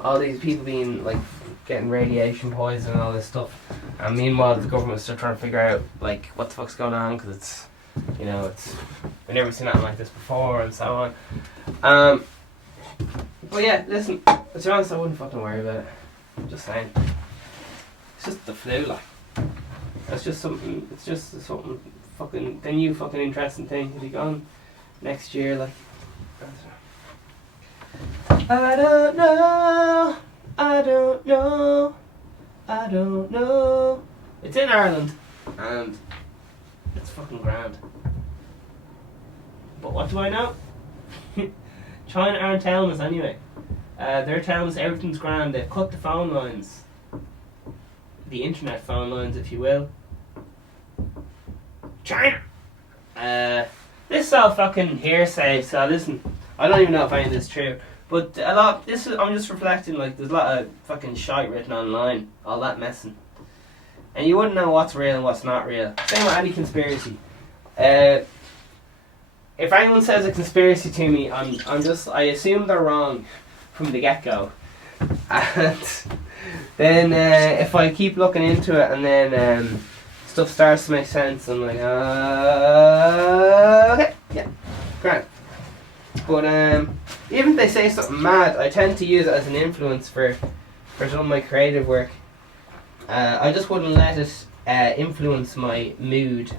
all these people being like getting radiation poison and all this stuff, and meanwhile the government's still trying to figure out like what the fuck's going on, because it's we've never seen anything like this before and so on. But yeah, listen, to be honest, I wouldn't fucking worry about it. I'm just saying, it's just the flu, like. It's just something fucking the new fucking interesting thing to be gone next year, like. I don't know. It's in Ireland, and it's fucking grand. But what do I know? China aren't telling us anyway. They're telling us everything's grand. They've cut the phone lines. The internet phone lines, if you will. China! This is all fucking hearsay, so listen, I don't even know if any of this is true. But I'm just reflecting, like, there's a lot of fucking shite written online. All that messing. And you wouldn't know what's real and what's not real. Same with any conspiracy. If anyone says a conspiracy to me, I assume they're wrong from the get-go. And then if I keep looking into it and then stuff starts to make sense, I'm like, okay, yeah, great. But even if they say something mad, I tend to use it as an influence for some of my creative work. I just wouldn't let it influence my mood.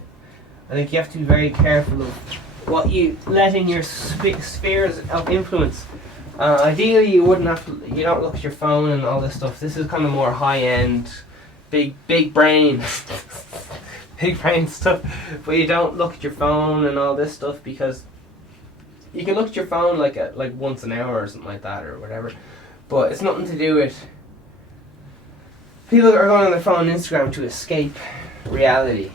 I think you have to be very careful of what you let in your spheres of influence. Ideally, you don't look at your phone and all this stuff. This is kind of more high-end, big brain, big brain stuff. But you don't look at your phone and all this stuff, because you can look at your phone like once an hour or something like that or whatever. But it's nothing to do with. People are going on their phone and Instagram to escape reality.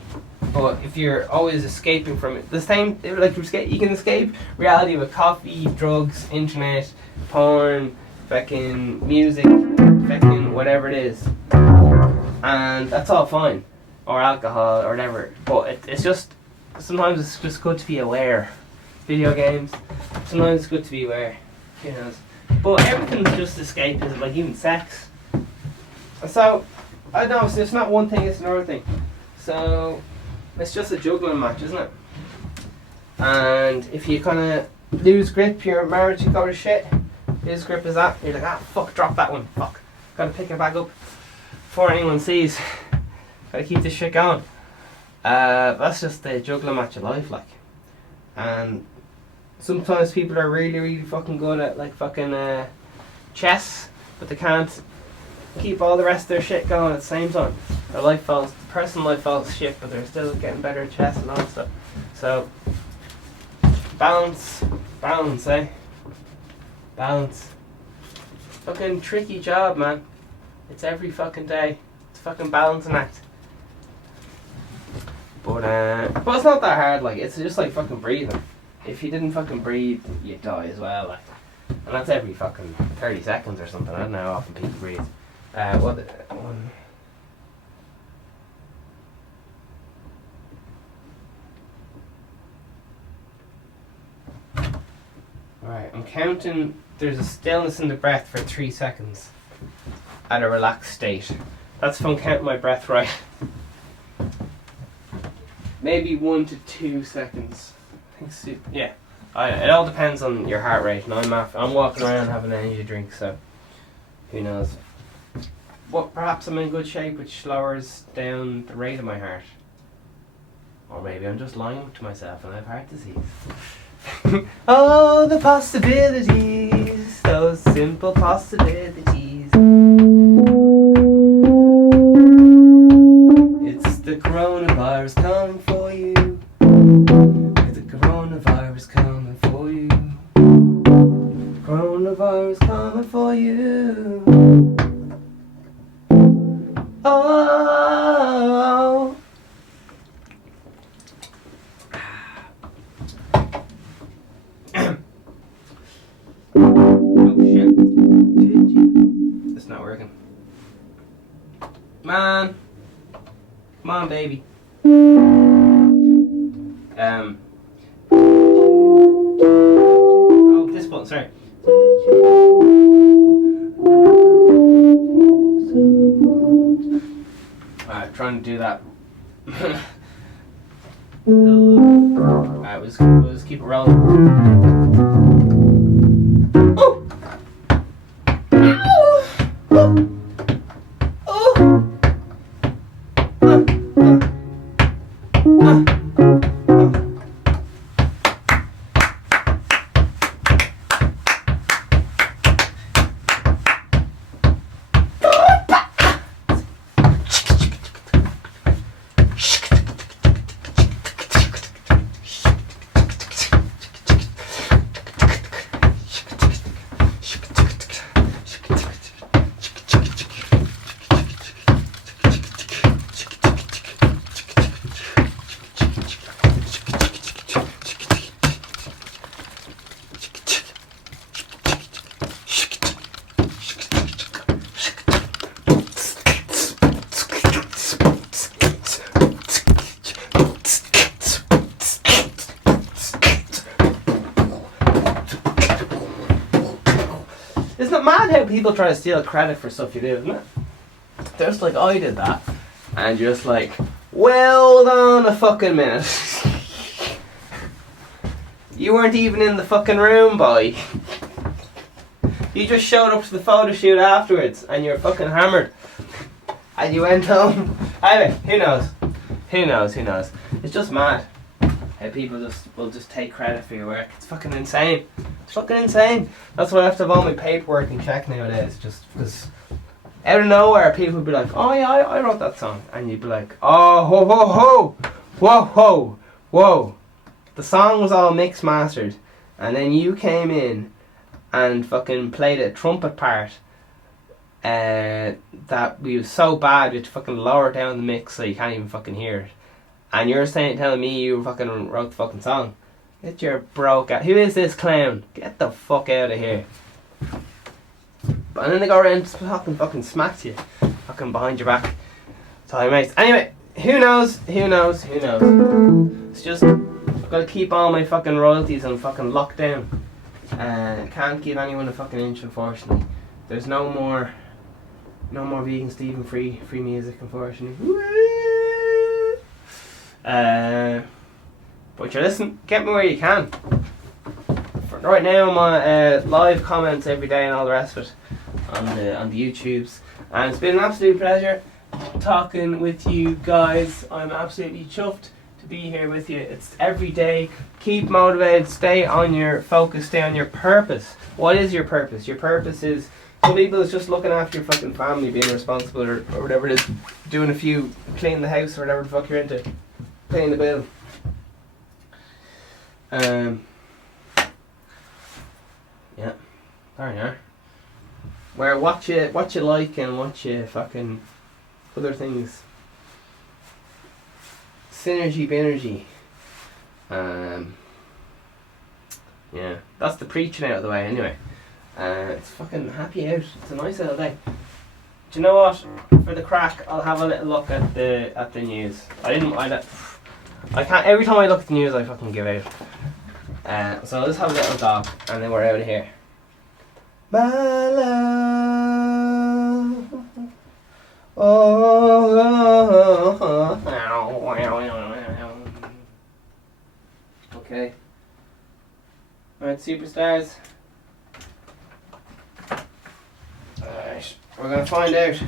But if you're always escaping from it, you can escape reality with coffee, drugs, internet, porn, fucking music, fucking whatever it is, and that's all fine, or alcohol or whatever. But it's just sometimes it's just good to be aware. Video games, sometimes it's good to be aware, you know. But everything's just escapism, like even sex. So I don't know. So it's not one thing; it's another thing. So. It's just a juggling match, isn't it? And if you kind of lose grip, your marriage goes to shit. Lose grip is that. You're like, fuck, drop that one. Fuck. Gotta pick it back up before anyone sees. Gotta keep this shit going. That's just the juggling match of life, like. And sometimes people are really, really fucking good at, like, fucking chess, but they can't keep all the rest of their shit going at the same time. Their personal life falls shit, but they're still getting better at chess and all that stuff. So, balance, eh? Balance. Fucking tricky job, man. It's every fucking day. It's a fucking balancing act. But it's not that hard, like, it's just like fucking breathing. If you didn't fucking breathe, you'd die as well, like. And that's every fucking 30 seconds or something. I don't know how often people breathe. Alright, I'm counting. There's a stillness in the breath for 3 seconds at a relaxed state. That's if I'm counting my breath right. Maybe 1 to 2 seconds. I think yeah. It all depends on your heart rate, and I'm walking around having an energy drink, so who knows. Well, perhaps I'm in good shape, which lowers down the rate of my heart. Or maybe I'm just lying to myself and I have heart disease. Oh, the possibilities, those simple possibilities. It's the coronavirus coming for you. It's the coronavirus coming for you. Coronavirus coming for you. Oh. Oh shit. It's not working. Man. Come on, baby. Oh, this button, sorry. Alright, trying to do that. Alright, we'll just keep it rolling. Oh! Isn't it mad how people try to steal credit for stuff you do, isn't it? They're just like, I did that. And you're just like, well done a fucking minute. You weren't even in the fucking room, boy. You just showed up to the photo shoot afterwards and you're fucking hammered. And you went home. Anyway, who knows? Who knows? Who knows? It's just mad how people will just take credit for your work. It's fucking insane. It's fucking insane. That's why I have to have all my paperwork in check nowadays. Just because out of nowhere people would be like, oh yeah, I wrote that song. And you'd be like, oh ho ho ho, whoa ho, whoa. The song was all mixed mastered. And then you came in and fucking played a trumpet part that we was so bad we had to fucking lower down the mix so you can't even fucking hear it. And you're telling me you fucking wrote the fucking song. Get your broke out. Who is this clown? Get the fuck out of here. And then they go around and fucking smacks you. Fucking behind your back. Tell your mates. Anyway, who knows? Who knows? Who knows? It's just, I've got to keep all my fucking royalties on fucking lockdown. Can't give anyone a fucking inch, unfortunately. There's no more vegan Stephen free music, unfortunately. But you listen, get me where you can. Right now I'm on live comments every day and all the rest of it on the YouTubes, and it's been an absolute pleasure talking with you guys. I'm absolutely chuffed to be here with you. It's every day. Keep motivated, stay on your focus, stay on your purpose. What is your purpose? Your purpose is, some people is just looking after your fucking family, being responsible or whatever it is, doing a few, cleaning the house or whatever the fuck you're into, paying the bill. Yeah, there you are. Where what you like and what you fucking other things. Synergy Binergy. Yeah, that's the preaching out of the way anyway. It's fucking happy out. It's a nice little day. Do you know what? For the crack, I'll have a little look at the news. I can't. Every time I look at the news, I fucking give out. So I'll just have a little dog, and then we're out of here. My love. Okay. Alright, superstars. Alright, we're gonna find out.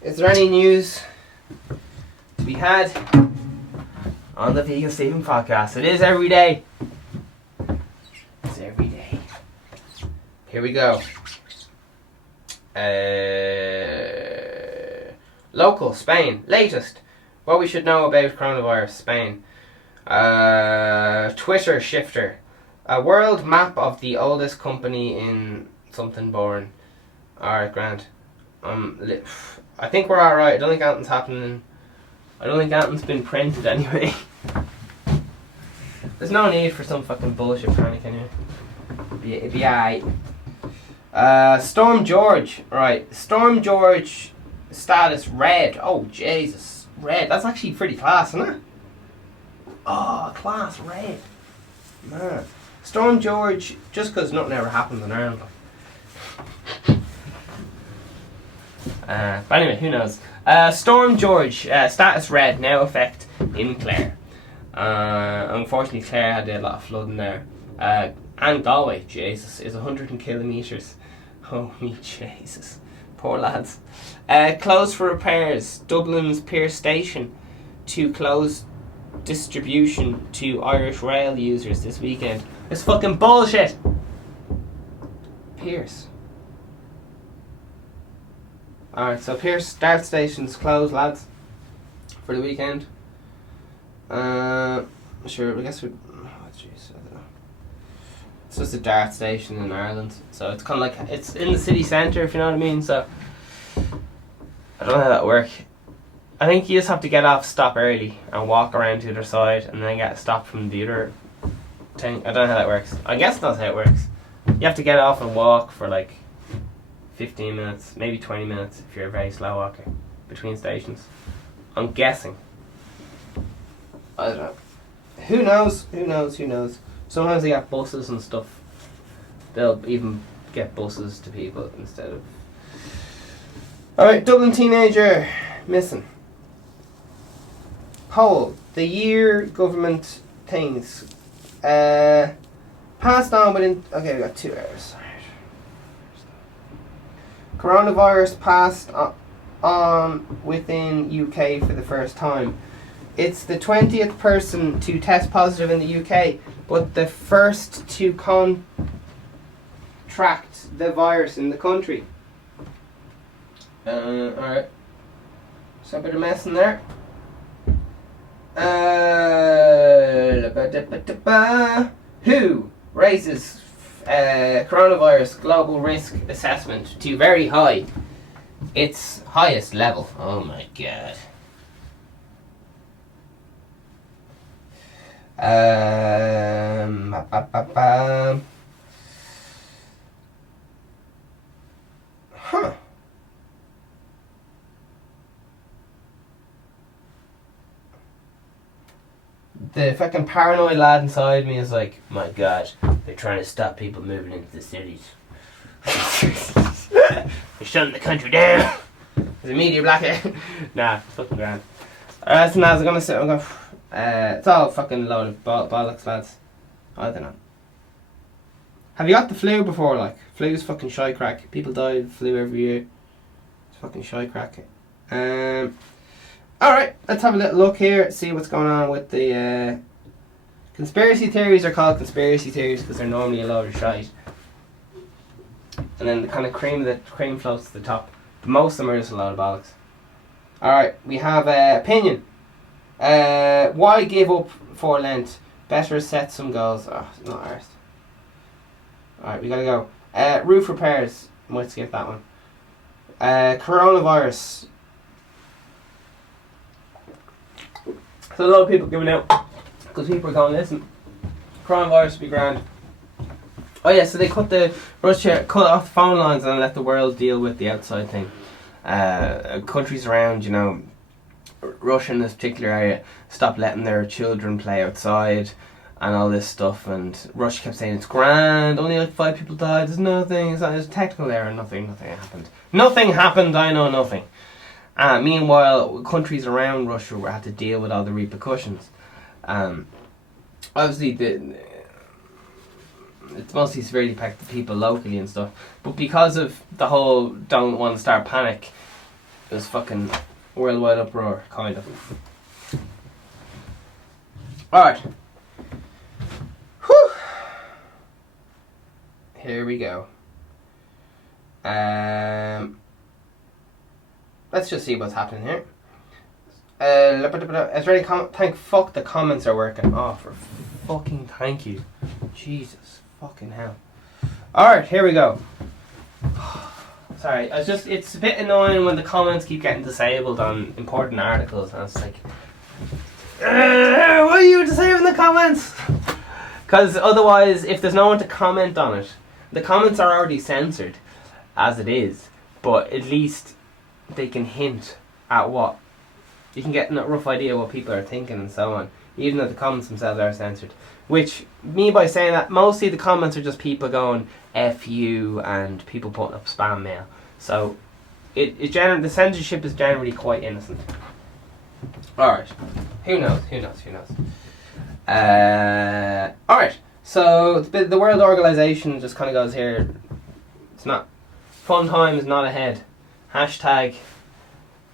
Is there any news to be had on the Vegan Sleeping Podcast? It is every day. It's every day. Here we go. Local, Spain. Latest. What we should know about coronavirus, Spain. Twitter shifter. A world map of the oldest company in something boring. Alright, Grant. I think we're alright. I don't think anything's happening. I don't think anything's been printed anyway. There's no need for some fucking bullshit panic anyway. It'd be alright. Storm George. Right. Storm George status red. Oh, Jesus. Red. That's actually pretty class, isn't it? Oh, class red. Man. Storm George, just because nothing ever happened in Ireland. But anyway, who knows? Storm George, status red, now effect in Clare. Unfortunately, Clare had a lot of flooding there. And Galway, Jesus, is 100 kilometres. Oh me Jesus. Poor lads. Closed for repairs. Dublin's Pearse Station to close distribution to Irish Rail users this weekend. It's fucking bullshit. Pearse. Alright, so Pearse Dart Station's closed, lads, for the weekend. Sure, I guess we... Oh, jeez, I don't know. It's just a dart station in Ireland, so it's kind of like... It's in the city centre, if you know what I mean, so... I don't know how that works. I think you just have to get off, stop early, and walk around to the other side, and then get stopped from the other thing. I don't know how that works. I guess that's how it works. You have to get off and walk for like 15 minutes, maybe 20 minutes if you're a very slow walker, between stations. I'm guessing. I don't know. Who knows? Who knows? Who knows? Sometimes they get buses and stuff. They'll even get buses to people instead of... Alright, Dublin teenager missing. Poll. The year government things. Passed on within... Okay, we got 2 hours. Coronavirus passed on within UK for the first time. It's the 20th person to test positive in the UK, but the first to contract the virus in the country. Alright. So a bit of mess in there. WHO raises coronavirus global risk assessment to very high. Its highest level. Oh my god. Huh. The fucking paranoid lad inside me is like, my god, they're trying to stop people moving into the cities. They're shutting the country down. There's a media blackout. Nah, it's fucking grand. Alright, so now I was gonna say, it's all fucking load of bollocks, lads. I don't know. Have you got the flu before, like? Flu's fucking shy crack. People die of flu every year. It's fucking shy crack. Alright, let's have a little look here, see what's going on with the conspiracy theories. Are called conspiracy theories because they're normally a load of shite. And then the kind of cream floats to the top. Most of them are just a load of bollocks. Alright, we have opinion. Why give up for Lent? Better set some goals. Oh, it's not ours. Alright, we gotta go. Roof repairs. Might skip that one. Coronavirus. So a lot of people giving out because people are going, listen, coronavirus would be grand. Oh yeah, so they cut off the phone lines and let the world deal with the outside thing. Countries around, you know, Russia in this particular area, stopped letting their children play outside and all this stuff, and Russia kept saying it's grand, only like 5 people died, there's nothing, it's a technical error, nothing happened. Nothing happened, I know nothing. Meanwhile, countries around Russia had to deal with all the repercussions. Obviously, it's mostly severely affected people locally and stuff. But because of the whole don't want to start panic, it was fucking worldwide uproar, kind of. Alright. Whew. Here we go. Let's just see what's happening here. Is there any thank fuck the comments are working. Oh, for fucking thank you. Jesus fucking hell. Alright, here we go. Sorry, it's a bit annoying when the comments keep getting disabled on important articles, and it's like, why are you disabling the comments? Because otherwise, if there's no one to comment on it, the comments are already censored as it is, but at least they can hint at what you can get a rough idea what people are thinking and so on, even though the comments themselves are censored. Which, me by saying that, mostly the comments are just people going F you and people putting up spam mail. So the censorship is generally quite innocent. Alright. Who knows? Alright. So the World Organization just kind of goes here. It's not fun time is not ahead. Hashtag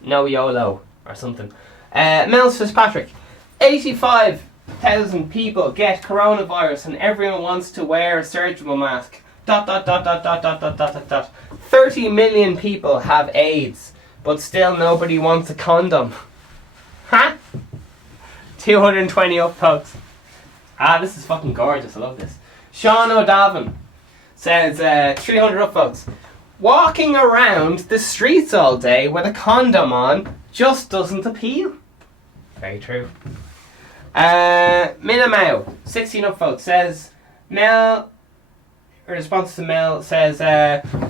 no YOLO or something. Mel's Fitzpatrick. 85,000 people get coronavirus and everyone wants to wear a surgical mask. ... 30 million people have AIDS, but still nobody wants a condom. Huh? 220 upvotes. This is fucking gorgeous. I love this. Sean O'Davin says 300 upvotes. Walking around the streets all day with a condom on just doesn't appeal. Very true. Minamau, 16 upvotes, says Mel, in response to Mel, says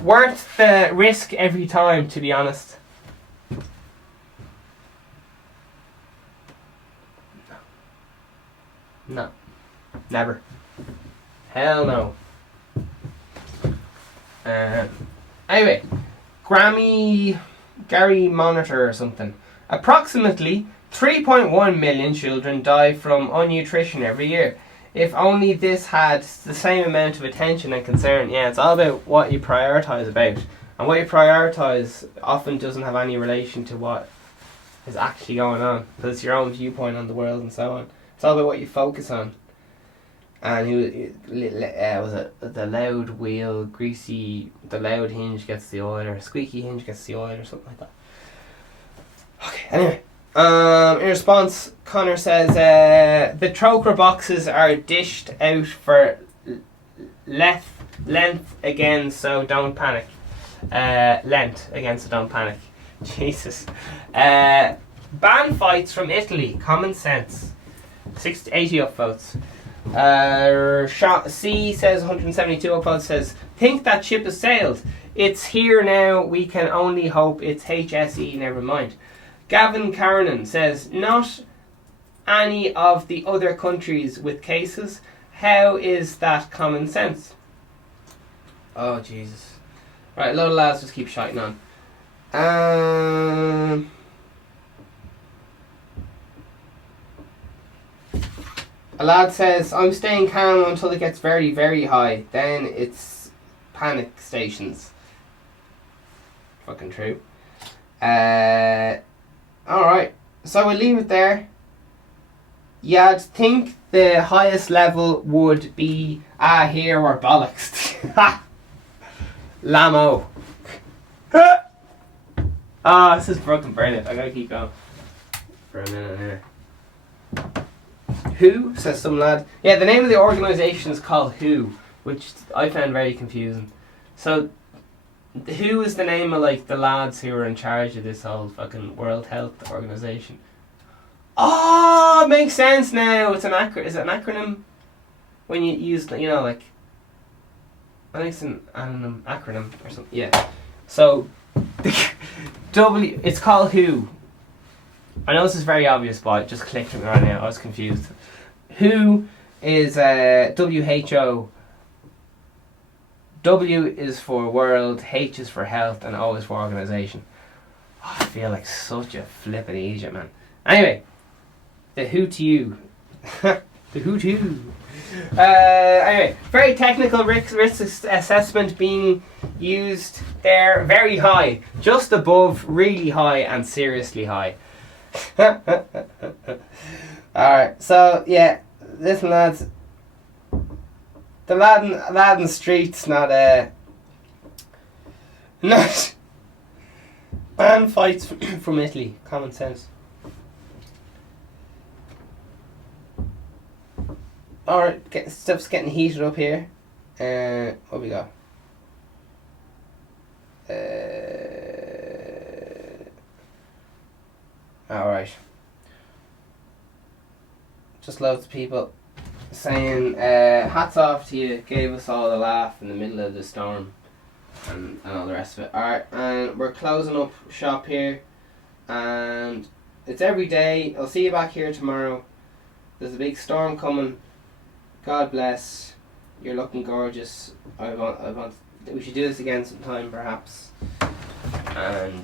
worth the risk every time, to be honest. No. Never. Hell no. Anyway, Gary Monitor or something. Approximately 3.1 million children die from malnutrition every year. If only this had the same amount of attention and concern. Yeah, it's all about what you prioritise about. And what you prioritise often doesn't have any relation to what is actually going on. Because it's your own viewpoint on the world and so on. It's all about what you focus on. And was it the loud wheel, the loud hinge gets the oil, or squeaky hinge gets the oil, or something like that. Okay, anyway. In response, Connor says the troker boxes are dished out for length again, so don't panic. Lent again, so don't panic. Jesus. Ban fights from Italy. Common sense. 80 upvotes. C says 172 upvotes. Says think that ship has sailed. It's here now. We can only hope it's HSE. Never mind. Gavin Karanen says, not any of the other countries with cases. How is that common sense? Oh, Jesus. Right, a load of lads just keep shouting on. A lad says, I'm staying calm until it gets very, very high. Then it's panic stations. Fucking true. Alright, so we'll leave it there. Yeah, I'd think the highest level would be here or bollocks. Lamo. This is fucking brilliant. I gotta keep going for a minute here. Who, says some lad. Yeah, the name of the organisation is called WHO, which I found very confusing. So who is the name of like the lads who are in charge of this whole fucking World Health Organization? Oh, it makes sense now. It's an Is it an acronym? When you use, like I think it's an acronym or something. Yeah. So it's called WHO. I know this is very obvious, but it just clicked with me right now. I was confused. WHO is WHO. W is for world, H is for health, and O is for organisation. Oh, I feel like such a flippin' idiot, man. Anyway, the who to you. The hoo-hoo. Anyway, very technical risk assessment being used there. Very high. Just above really high and seriously high. Alright, so yeah, listen lads. The lad in the streets, not man fights from Italy. Common sense. Alright, stuff's getting heated up here. What we got? Alright. Just loads of people saying hats off to you, gave us all a laugh in the middle of the storm and all the rest of it. Alright, and we're closing up shop here, and it's every day. I'll see you back here tomorrow. There's a big storm coming. God bless. You're looking gorgeous. I want. We should do this again sometime, perhaps. And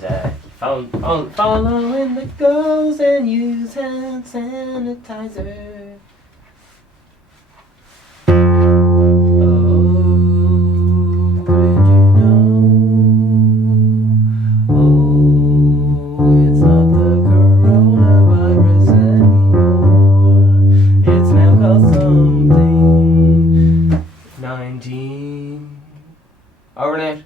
follow in the goals and use hand sanitizer. Something 19. Over and out.